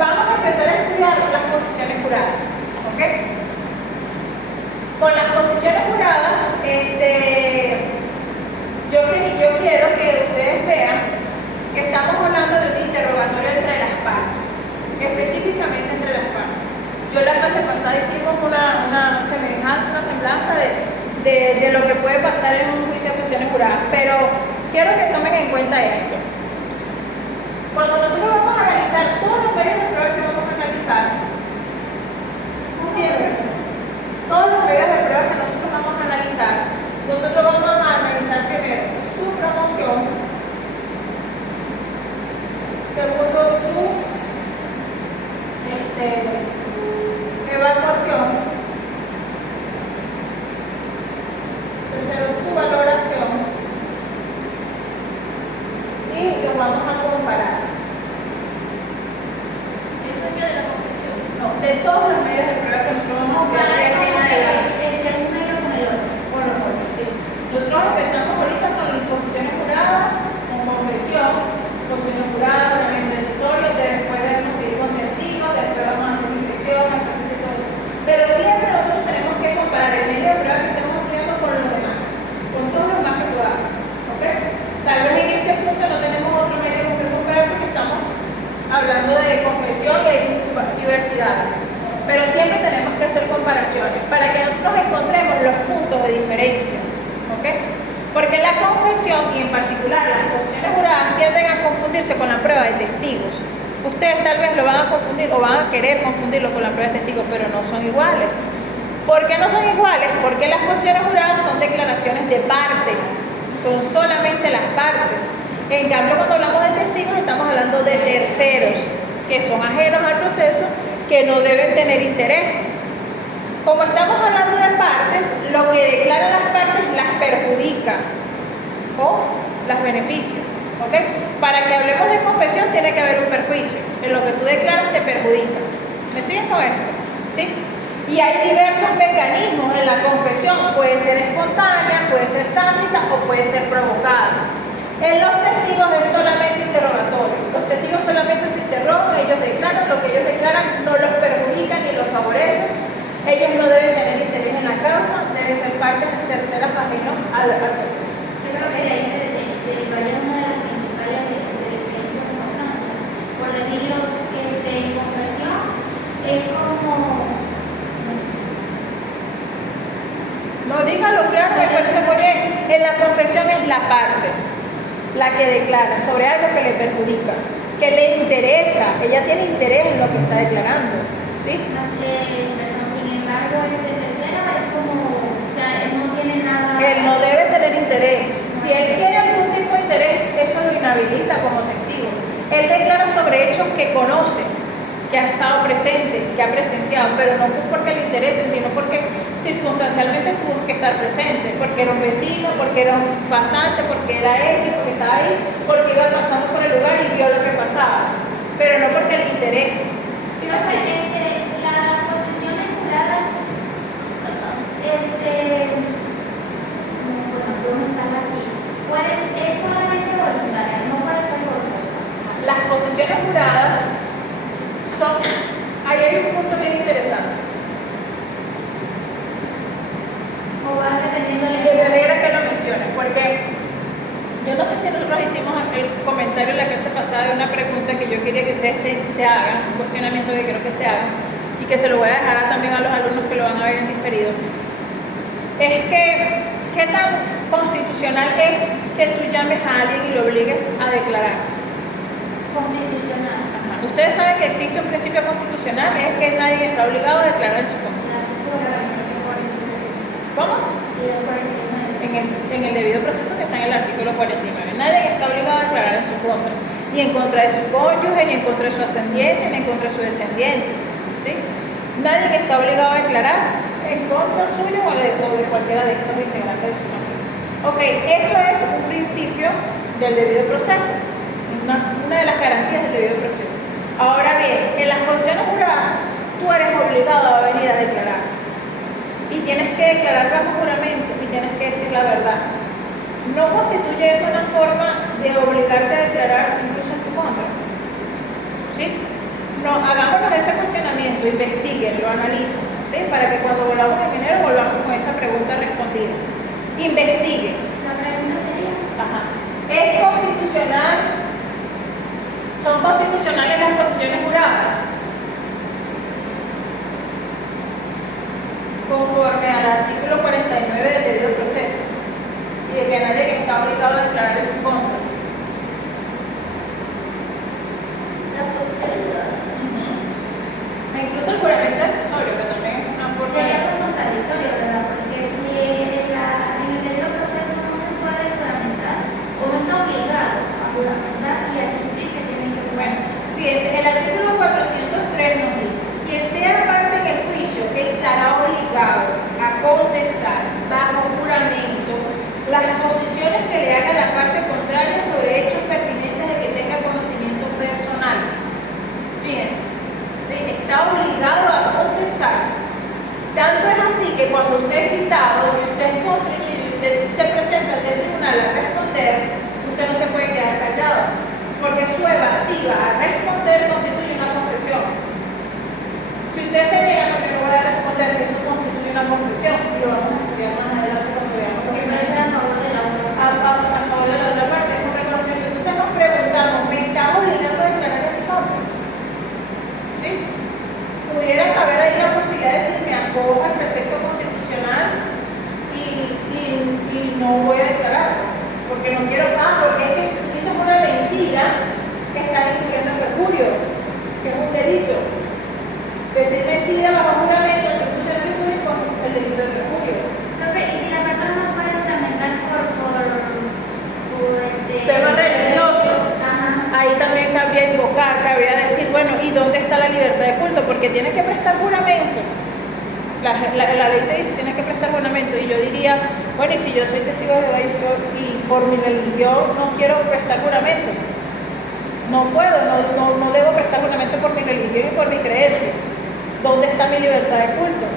vamos a empezar a estudiar las posiciones juradas. ¿Ok? Con las posiciones juradas, yo quiero que ustedes vean que estamos hablando de un interrogatorio entre las partes, específicamente entre las partes. Yo la clase pasada hicimos una semejanza, una semblanza de lo que puede pasar en un juicio de posiciones juradas, pero quiero que tomen en cuenta esto. Cuando nosotros vamos a analizar todos los medios de prueba que vamos a analizar, siempre, todos los medios de prueba que nosotros vamos a analizar, nosotros vamos a analizar primero su promoción, segundo su evaluación, tercero su valoración y lo vamos a comparar. Eso es que de la confesión. No, de todos los medios de prueba que nosotros vamos a estudiar de aquí en adelante. un medio con el otro. Por lo menos, sí. Nosotros empezamos ahorita con las posiciones juradas, con confesión, posiciones juradas, juramento decisorio, después debemos seguir con testigos, después vamos a hacer inspección, después todo eso. Pero siempre nosotros tenemos que comparar el medio de prueba que estamos estudiando con los demás, con todos los demás que podamos. ¿Ok? Tal vez en este punto no tenemos otro medio con que comparar porque estamos hablando de confesión y hay diversidad. Pero siempre tenemos que hacer comparaciones para que nosotros encontremos los puntos de diferencia. ¿Ok? Porque la confesión, y en particular las posiciones juradas, tienden a confundirse con la prueba de testigos. Ustedes tal vez lo van a confundir o van a querer confundirlo con la prueba de testigos, pero no son iguales. ¿Por qué no son iguales? Porque las posiciones juradas son declaraciones de parte, son solamente las partes. En cambio, cuando hablamos de testigos, estamos hablando de terceros, que son ajenos al proceso, que no deben tener interés. Como estamos hablando de partes, lo que declaran las partes las perjudica o las beneficia. ¿Ok? Para que hablemos de confesión tiene que haber un perjuicio. En lo que tú declaras te perjudica. ¿Me siguen con esto? ¿Sí? Y hay diversos mecanismos en la confesión. Puede ser espontánea, puede ser tácita o puede ser provocada. En los testigos es solamente interrogatorio. Los testigos solamente se interrogan, ellos declaran, lo que ellos declaran no los perjudica ni los favorece. Ellos no deben tener interés en la causa, deben ser partes terceras ajenas al proceso. Yo creo que de ahí derivaría una de las principales diferencias de importancia. Por decirlo, en confesión es como dígalo claro, me parece muy bien. En la confesión es la parte, la que declara sobre algo que le perjudica, que le interesa, ella tiene interés en lo que está declarando, ¿sí? Sin embargo, este tercero es como, o sea, él no tiene nada. Él no debe tener interés. Si él tiene algún tipo de interés, eso lo inhabilita como testigo. Él declara sobre hechos que conoce, que ha estado presente, que ha presenciado, pero no porque le interesen, sino porque circunstancialmente tuvo que estar presente, porque era un vecino, porque era un pasante, porque era X, porque estaba ahí, porque iba pasando por el lugar y vio lo que pasaba, pero no porque le interese. ¿Sí me explico? Las posiciones juradas, es solamente voluntaria, no puede ser forzosa. Las posiciones juradas son, ahí hay un punto bien interesante. O va dependiendo de Me alegra que lo menciones, porque yo no sé si nosotros hicimos el comentario en la clase pasada de una pregunta que yo quería que ustedes se hagan, un cuestionamiento que quiero que se hagan, y que se lo voy a dejar también a los alumnos que lo van a ver en diferido. Es que, ¿qué tan constitucional es que tú llames a alguien y lo obligues a declarar? constitucional. Ustedes saben que existe un principio constitucional, es que nadie está obligado a declarar en su contra. ¿Cómo? En el debido proceso que está en el artículo 49. Nadie está obligado a declarar en su contra, ni en contra de su cónyuge, ni en contra de su ascendiente, ni en contra de su descendiente. ¿Sí? Nadie está obligado a declarar en contra suyo o de cualquiera de estos integrantes de su familia. Ok, eso es un principio del debido proceso, una de las garantías del debido proceso. Ahora bien, en las posiciones juradas, tú eres obligado a venir a declarar. Y tienes que declarar bajo juramento y tienes que decir la verdad. No constituye eso una forma de obligarte a declarar incluso en tu contra. ¿Sí? No, hagámoslo ese cuestionamiento, investiguen, lo analicen, ¿sí? Para que cuando volvamos en enero volvamos con esa pregunta respondida. Investiguen. La pregunta sería, Ajá. ¿Es constitucional? ¿Son constitucionales las posiciones juradas? Conforme al artículo 49 del debido proceso y de que nadie está obligado a declarar en su contra. La posibilidad. Incluso el juramento accesorio, que también es una forma sería de... algo contradictorio, ¿verdad? Porque si en el debido proceso no se puede juramentar, o no está obligado a juramentar, y aquí sí se tiene que Bueno, juramentar. fíjense, el artículo 403 nos dice: quien sea parte en el juicio estará obligado a contestar bajo juramento las posiciones que le haga la parte contraria sobre hechos pertinentes de que tenga conocimiento personal. Fíjense, ¿sí? Está obligado a contestar. Tanto es así que cuando usted es citado y usted es constreñido y usted se presenta ante el tribunal a responder, usted no se puede quedar callado, porque su evasiva a responder constituye una confesión. Si usted se niega, no, que no voy a responder, que eso constituye una confesión, y lo vamos a estudiar más adelante cuando veamos. Porque puede ser a favor de la otra parte. A favor de la otra parte, es un reconocimiento. Entonces nos preguntamos, ¿me está obligando a declarar en mi contra? ¿Sí? Pudiera caber ahí la posibilidad de decir, me acojo al precepto constitucional y no voy a declarar, porque no quiero, porque es que si tú dices una mentira, estás incurriendo en perjurio, que es un delito. Decir mentira bajo juramento ante un funcionario público es el delito de perjurio. Profe, y si la persona no puede juramentar por Tema religioso. Ajá. Ahí también cabría invocar, cabría decir, bueno, ¿y dónde está la libertad de culto? Porque tiene que prestar juramento. La ley te dice tienes que prestar juramento, y yo diría, bueno, y si yo soy testigo de Jehová y por mi religión no quiero prestar juramento, no puedo, no debo prestar juramento por mi religión y por mi creencia. ¿Dónde está mi libertad de culto?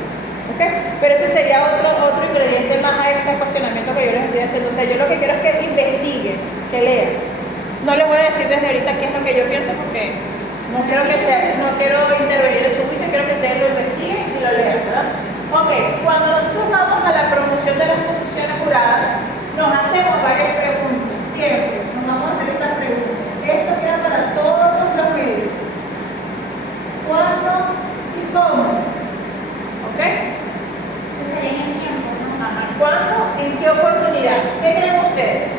¿Okay? Pero ese sería otro ingrediente más a este cuestionamiento que yo les estoy haciendo. O sea, yo lo que quiero es que investiguen, que lean. No les voy a decir desde ahorita qué es lo que yo pienso, porque no quiero intervenir en su juicio, quiero que ustedes lo investiguen y lo lean, ¿verdad? Ok, cuando nosotros vamos a la promoción de las posiciones juradas, nos hacemos varias preguntas, siempre nos vamos a hacer estas preguntas. Esto queda para todos los medios. ¿Cuándo y cómo? ¿Ok? Eso sería en el tiempo, ¿no? Ajá. qué oportunidad? ¿Qué creen ustedes?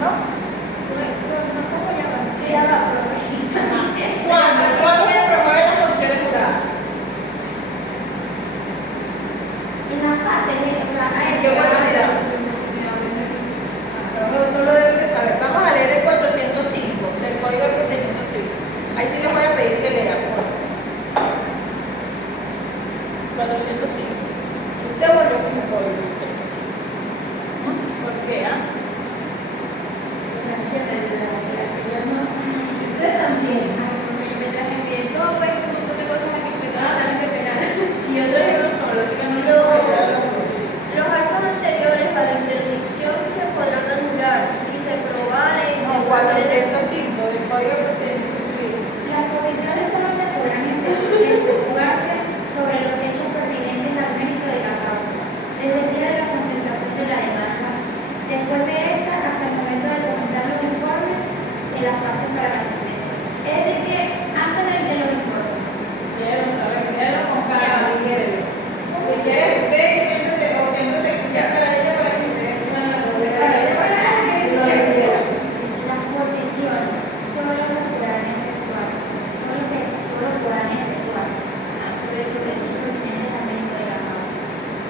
¿No? ¿Cuándo se promueven las posiciones juradas? En la fase, o sea, ¿Qué oportunidad? No lo deben de saber. Vamos a leer el 405 del Código de Procedimiento Civil. Ahí sí les voy a pedir que lean, por favor. 405. Usted volvió sin el código. ¿Por qué? Usted también. Y yo traje uno solo, así que no le voy a dar los dos. Los actos anteriores a la interdicción se podrán anular si se probare No, 405 del Código de Procedimiento Civil. las posiciones solo se podrán efectuarse sobre los hechos pertinentes al mérito de la causa, desde el día de la contestación de la demanda, después de esta hasta el momento de comenzar los informes de las partes para la sentencia. Es decir, que antes de los informes. Léelo con calma, léelo. Si quieres, ve y siéntate, o siéntate cerca de la ley para que ustedes puedan la lo leyeran. Las posiciones solo podrán efectuarse, solo podrán efectuarse sobre los hechos pertinentes al mérito de la causa,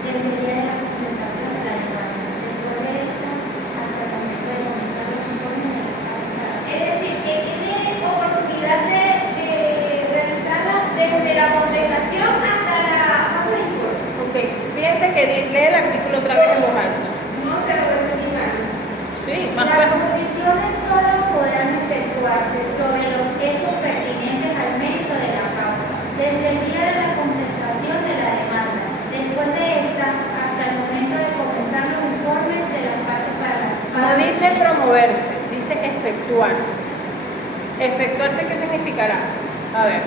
desde el día de la contestación de la demanda, después de esta hasta el momento de comenzar los informes de las partes para la sentencia. Es decir, que tiene oportunidad de realizarla desde la contestación hasta la fase de informe. Ok, fíjense que lee el artículo otra vez en voz alta. No se lo terminar. Sí, más Las pues. posiciones solo podrán efectuarse sobre los hechos pertinentes al mérito de la causa, desde el día de la contestación de la demanda, después de esta hasta el momento de comenzar los informes de las partes para la No dice promoverse, dice efectuarse. ¿Efectuarse qué significará? A ver,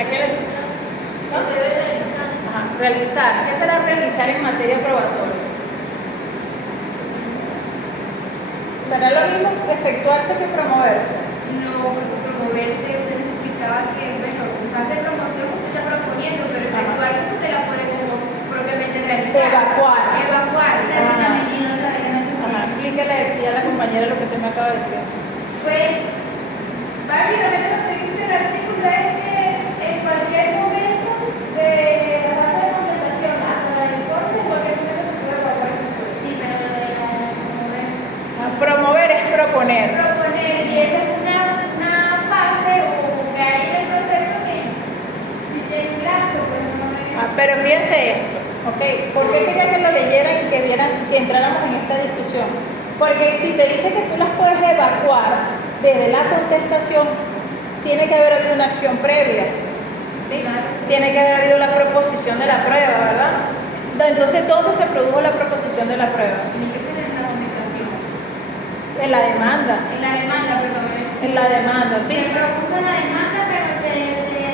aquí le dice. se debe realizar. Ajá, realizar. ¿Qué será realizar en materia probatoria? ¿Será lo mismo efectuarse que promoverse? No, porque promoverse, usted nos explicaba que, bueno, en fase de promoción usted está proponiendo, pero efectuarse usted la puede como propiamente realizar. Evacuar. Evacuar. Permítame, y otra vez, no escuché. Ajá, explíquele aquí a la compañera lo que usted me acaba de decir. Fue, básicamente lo que dice el artículo es que en cualquier momento de la fase de contestación hasta la del informe, en cualquier momento se puede evaluar ese informe. Sí, pero lo de la promover. Promover es proponer. Proponer, y esa es una fase o que hay en el proceso que si tiene un lapso, pues no es. Pero fíjense esto, ¿ok? ¿Por qué quería que lo leyeran y que vieran, que entráramos en esta discusión? Porque si te dice que tú las puedes evacuar desde la contestación, tiene que haber habido una acción previa, ¿sí? Tiene que haber habido la proposición de la prueba, ¿verdad? Entonces, ¿dónde se produjo la proposición de la prueba? Tiene que ser en la contestación. En la demanda. En la demanda, perdón. En la demanda, Se sí. propuso la demanda, pero se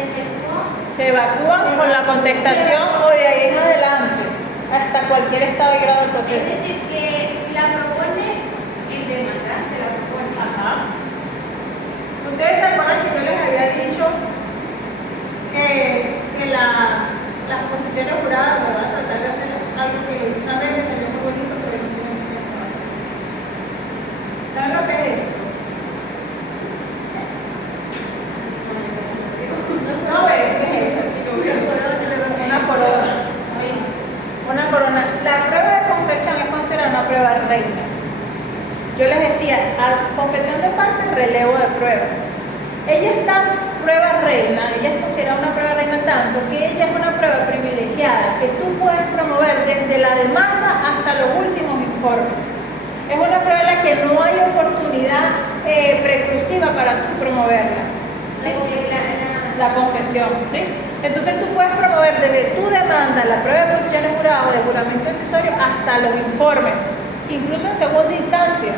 efectuó. Se evacúan con la contestación o de ahí en adelante, hasta cualquier estado y grado del Es proceso. decir, que la propone el demandante, la propone. Ajá. Ustedes se acuerdan que yo les había dicho que las posiciones juradas, ¿verdad? Tratar de hacer algo que lo hizo una vez, me salió muy bonito, pero no tienen tiempo para hacer. ¿Saben lo que es esto? No, ¿qué es eso? Una corona. Sí. Una corona. La prueba de confesión es considerada una prueba reina. Yo les decía, a confesión de parte, relevo de prueba. Ella está prueba reina, ella es considerada una prueba reina tanto que ella es una prueba privilegiada que tú puedes promover desde la demanda hasta los últimos informes. Es una prueba en la que no hay oportunidad preclusiva para tú promoverla. ¿Sí? La confesión, ¿sí? Entonces tú puedes promover desde tu demanda la prueba de posiciones juradas o de juramento accesorio hasta los informes, incluso en segunda instancia.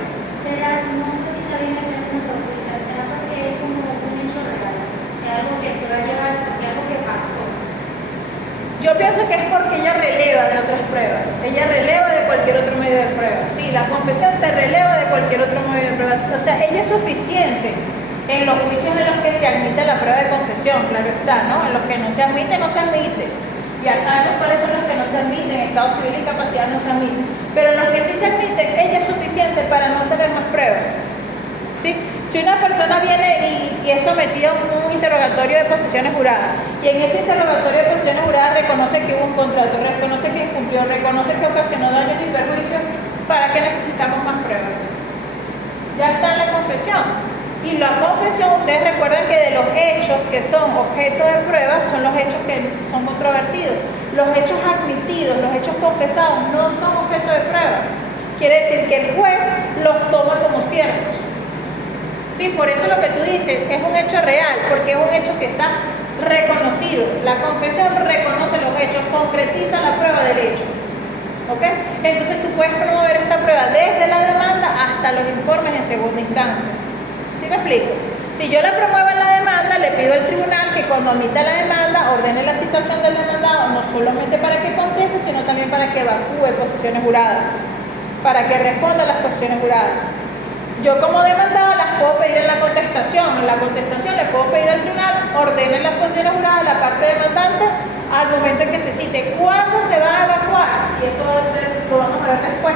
Será, no sé si está bien el término que utilizar, será porque es como un hecho real, o sea, algo que se va a llevar, porque algo que pasó. Yo pienso que es porque ella releva de otras pruebas, ella releva de cualquier otro medio de prueba. Sí, la confesión te releva de cualquier otro medio de prueba, o sea, ella es suficiente En los juicios en los que se admite la prueba de confesión, claro está, ¿no? En los que no se admite, no se admite. Ya sabemos cuáles son los que no se admiten, estado civil y capacidad no se admiten. Pero en los que sí se admiten, ella es suficiente para no tener más pruebas. ¿Sí? Si una persona viene y es sometida a un interrogatorio de posiciones juradas, y en ese interrogatorio de posiciones juradas reconoce que hubo un contrato, reconoce que incumplió, reconoce que ocasionó daños y perjuicios, ¿para qué necesitamos más pruebas? Ya está en la confesión. Y la confesión, ustedes recuerdan que de los hechos que son objeto de prueba son los hechos que son controvertidos. Los hechos admitidos, los hechos confesados no son objeto de prueba. Quiere decir que el juez los toma como ciertos. Sí, por eso lo que tú dices es un hecho real, porque es un hecho que está reconocido. La confesión reconoce los hechos, concretiza la prueba del hecho. ¿Ok? Entonces tú puedes promover esta prueba desde la demanda hasta los informes en segunda instancia. ¿Sí me explico? Si yo la promuevo en la demanda, le pido al tribunal que cuando admita la demanda ordene la citación del demandado, no solamente para que conteste, sino también para que evacúe posiciones juradas, para que responda a las posiciones juradas. Yo como demandado las puedo pedir en la contestación. En la contestación le puedo pedir al tribunal ordene las posiciones juradas la parte demandante al momento en que se cite. ¿Cuándo se va a evacuar? Y eso lo vamos a ver después.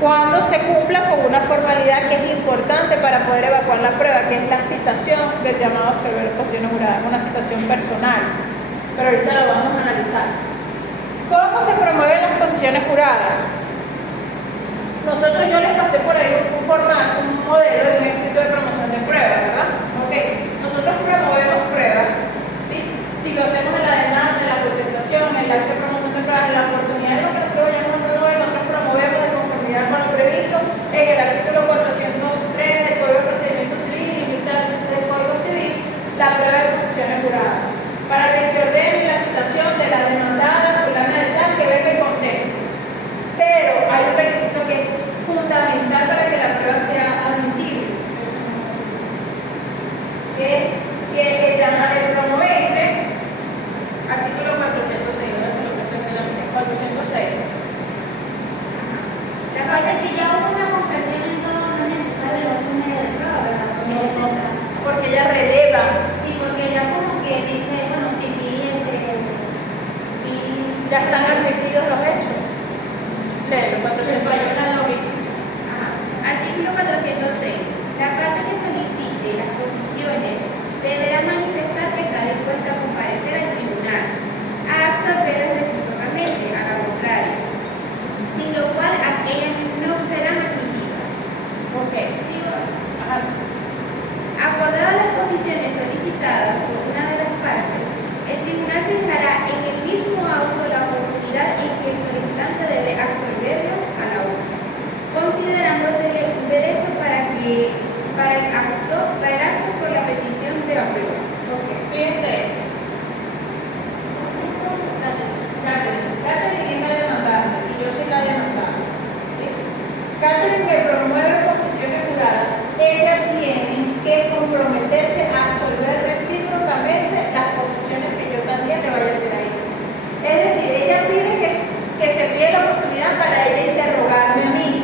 Cuando se cumpla con una formalidad que es importante para poder evacuar la prueba, que es la citación del llamado a absolver posiciones juradas, una citación personal. Pero ahorita lo vamos a analizar. ¿Cómo se promueven las posiciones juradas? Nosotros, yo les pasé por ahí un modelo de un escrito de promoción de pruebas, ¿verdad? Ok, nosotros promovemos pruebas, ¿sí? Si lo hacemos en la demanda, en la contestación, en la acción de promoción de pruebas, en la oportunidad en lo que nosotros vayamos a promover, nosotros promovemos de conformidad con lo previsto en el artículo 403 del Código de Procedimiento Civil y militar del Código Civil, la prueba de posiciones juradas, para que se ordene la citación de la demandada fulana de tal que venga y conteste. Pero hay un requisito que es fundamental para que la prueba sea admisible, que es que el promovente, artículo 406, ahora se lo que está en la 406. La parte, si ya hubo una confesión en todo, no es necesario el otro medio de prueba, ¿verdad? Porque ella releva. Sí, porque ya como que dice, bueno, sí, Ya están admitidos los hechos. Léelo, 406. Artículo 406. La parte que solicite las posiciones deberá manifestar que está dispuesta a comparecer al tribunal a absolver recíprocamente, a la contraria, sin lo cual aquellas no serán admitidas. Ok. ¿Sigo? Ajá. Acordadas las posiciones solicitadas por una de las partes, el tribunal fijará en el mismo auto la oportunidad en que el solicitante debe absolverlas a la otra, considerándosele un derecho para el acto por la petición de la prueba. Ok, fíjense. Catherine es la demandante y yo soy la demandada. ¿Sí? Catherine me promueve posiciones juradas. Ella tiene que comprometerse a absolver recíprocamente las posiciones que yo también le vaya a hacer a ella. Es decir, ella pide que se pida la oportunidad para ella interrogarme a mí.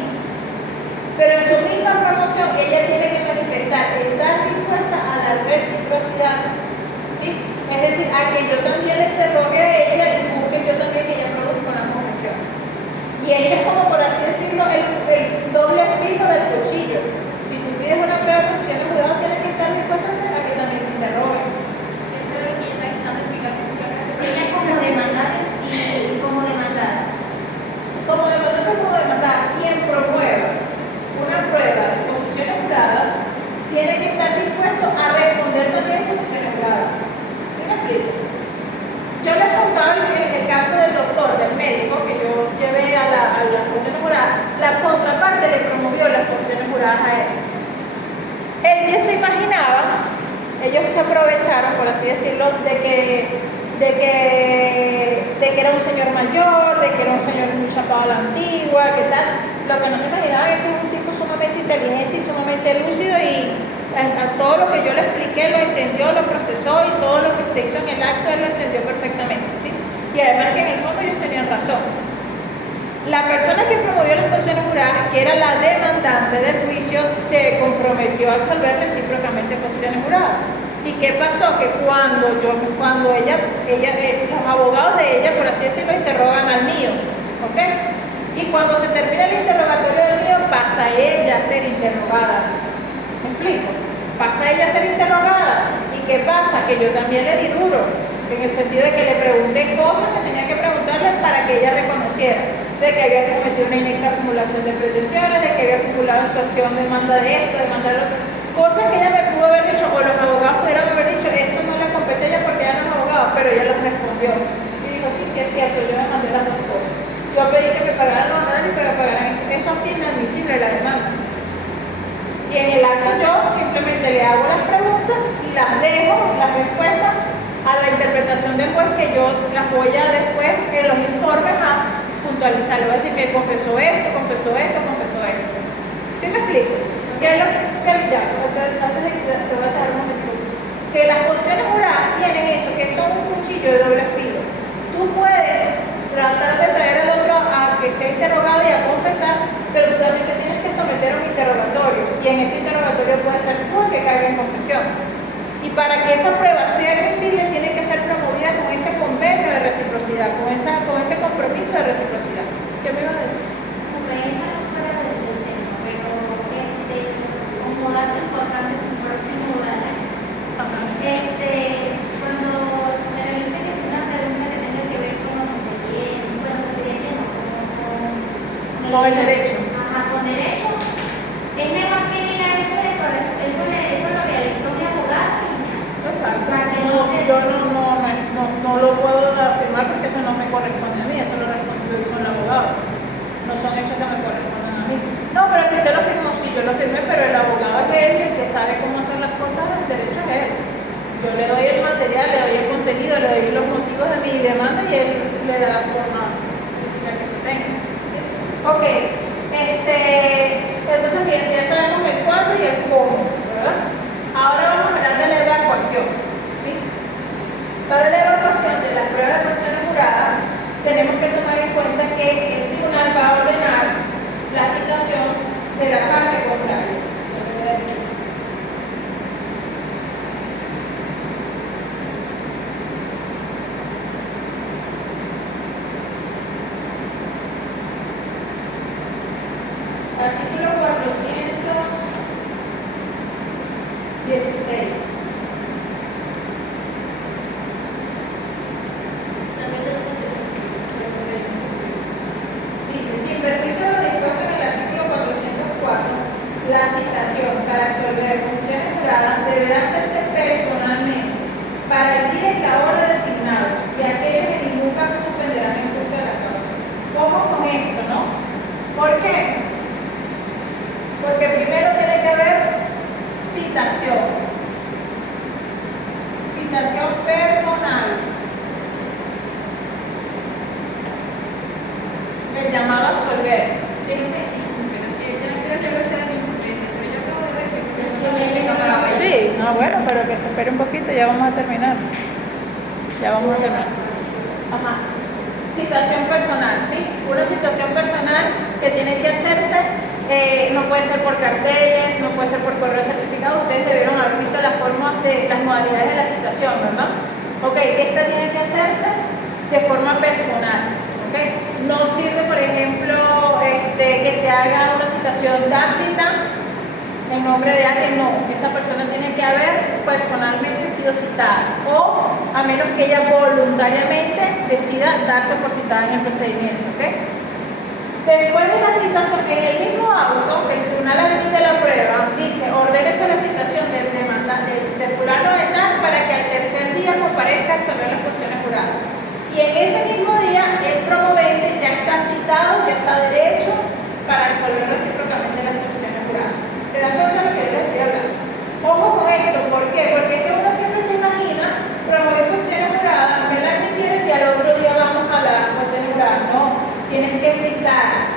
Pero en su misma promoción ella tiene que manifestar estar dispuesta a la reciprocidad. ¿Sí? Es decir, a que yo también le interrogue a ella y busque yo también que ella produzca una confesión. Y ese es como, por así decirlo, el doble filo del cuchillo. Si tú pides una prueba de posiciones juradas, tienes que estar dispuesta a que también te interroguen. Eso es lo que ella está intentando explicar, que siempre hace ella como demandada y como demandada. Como demandante o como demandada, quien promueva una prueba de posiciones juradas tiene que estar dispuesto a responder también posiciones juradas. ¿Sí me explico? Yo les contaba el caso del doctor, del médico, que yo llevé a las posiciones juradas. La contraparte le promovió las posiciones juradas a él. Ellos se imaginaban, ellos se aprovecharon, por así decirlo, de que era un señor mayor, de que era un señor muy chapado a la antigua, que tal. Lo que no se imaginaban es que es un tipo sumamente inteligente y sumamente lúcido y a todo lo que yo le expliqué lo entendió, lo procesó y todo lo que se hizo en el acto él lo entendió perfectamente, ¿sí? Y además que en el fondo ellos tenían razón. La persona que promovió las posiciones juradas, que era la demandante del juicio, se comprometió a absolver recíprocamente posiciones juradas. ¿Y qué pasó? Que cuando ella, los abogados de ella, por así decirlo, interrogan al mío, ¿ok? Y cuando se termina el interrogatorio del mío, pasa ella a ser interrogada. ¿Me explico? Pasa ella a ser interrogada. ¿Y qué pasa? Que yo también le di duro, en el sentido de que le pregunté cosas que tenía que preguntarle para que ella reconociera, de que había cometido una inecta acumulación de pretensiones, de que había acumulado en su acción demanda de esto, demanda de lo otro. Cosas que ella me pudo haber dicho, o los abogados pudieron haber dicho, eso no le compete a ella porque ella no es abogada, pero ella lo respondió. Y dijo, sí, sí es cierto, yo me mandé las dos cosas. Yo pedí que me pagaran los honorarios y que me pagaran eso así inadmisible la demanda. Y en el acto yo simplemente le hago las preguntas y las dejo, las respuestas, a la interpretación del juez, que yo las voy a después en los informes a puntualizar. Le voy a decir que confesó esto, confesó esto, confesó esto. ¿Sí me explico? ¿Qué es lo que ya, antes de que te voy a dejar un momento, que las posiciones juradas tienen eso, que son un cuchillo de doble filo. Tú puedes tratar de traer al otro a que sea interrogado y a confesar, pero tú también te tienes que someter a un interrogatorio, y en ese interrogatorio puede ser tú el que caiga en confesión. Y para que esa prueba sea admisible, tiene que ser promovida con ese convenio de reciprocidad, con ese compromiso de reciprocidad. ¿Qué me iba a decir? Fuera del tema, pero como dato importante, como próximo, ¿verdad? Cuando se realiza que es una pregunta que tenga que ver con el cliente, bueno, con el cliente no, Con el derecho. Ajá, con derecho, es mejor que diga eso lo realizó mi abogado y ya. Exacto. Para que No, se- yo no lo puedo afirmar porque eso no me corresponde a mí, eso lo hizo el abogado. No son hechos que me corresponden a mí. No, pero que usted lo firmó, sí, yo lo firmé, pero el abogado es él, y el que sabe cómo hacer las cosas, el derecho es él. Yo le doy el material, le doy el contenido, le doy los motivos de mi demanda y él le da la forma jurídica que se tenga. ¿Sí? Ok, entonces fíjense, ya sabemos el cuándo y el cómo, ¿verdad? Ahora vamos a hablar de la evacuación. ¿Sí? Para la evacuación de las pruebas de posiciones juradas, tenemos que tomar en cuenta que el tribunal va a ordenar la citación de la parte contraria. Entonces, debe decir. Artículo 416. Dice, sin permiso de lo dispuesto en el artículo 404, la citación para absolver posiciones juradas deberá hacerse personalmente para el día y la hora designados, y aquellos en ningún caso suspenderán el curso de la causa. Ojo con esto, ¿no? ¿Por qué? Porque primero tiene que haber citación. Citación personal. El llamado a absolver. ¿Sí? Yo no quiero hacerlo estar en incompetente, pero yo acabo de ver que eso no tiene cámara. Sí, bueno, pero que se espere un poquito, ya vamos a terminar. Ya vamos a terminar. Ajá. Citación personal, ¿sí? Una citación personal que tiene que hacerse, no puede ser por carteles, no puede ser por correo certificado. Ustedes debieron haber visto las formas de las modalidades de la citación, ¿verdad? Ok, esta tiene que hacerse de forma personal. ¿Okay? No sirve, por ejemplo, que se haga una citación tácita en nombre de alguien, no. Esa persona tiene que haber personalmente sido citada, o a menos que ella voluntariamente decida darse por citada en el procedimiento. ¿Okay? Después de la citación, en el mismo auto, que el tribunal admite la prueba, dice, ordénese la citación del demandante de fulano de tal para que al tercer día comparezca a absolver las posiciones juradas. Y en ese mismo día, el promovente ya está citado, ya está derecho para absolver recíprocamente las posiciones juradas. ¿Se dan cuenta de lo que yo les estoy hablando? Ojo con esto, ¿por qué? Porque es que uno siempre se imagina promover posiciones juradas, me la admitieron y al otro día vamos a la posición jurada. No, tienes que citar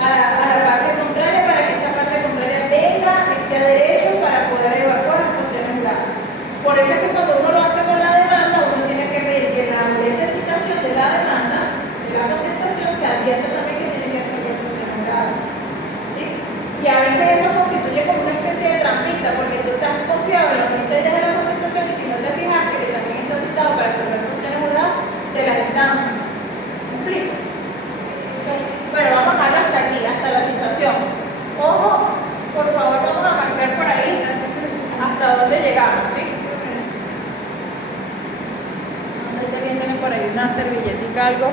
a la parte contraria para que esa parte contraria venga, esté a derecho para poder evacuar las posiciones juradas. Por eso es que cuando uno lo hace con la demanda, uno tiene que pedir que en la boleta de citación de la demanda, de la contestación, se advierta también cita porque tú estás confiado en los 20 días de la contestación y si no te fijaste que también está citado para resolver posiciones juzgadas, te las están. ¿Me explico? Bueno, vamos a dejar hasta aquí, hasta la citación. Ojo, por favor, vamos a marcar por ahí hasta dónde llegamos, ¿sí? No sé si alguien tiene por ahí una servilletica, algo.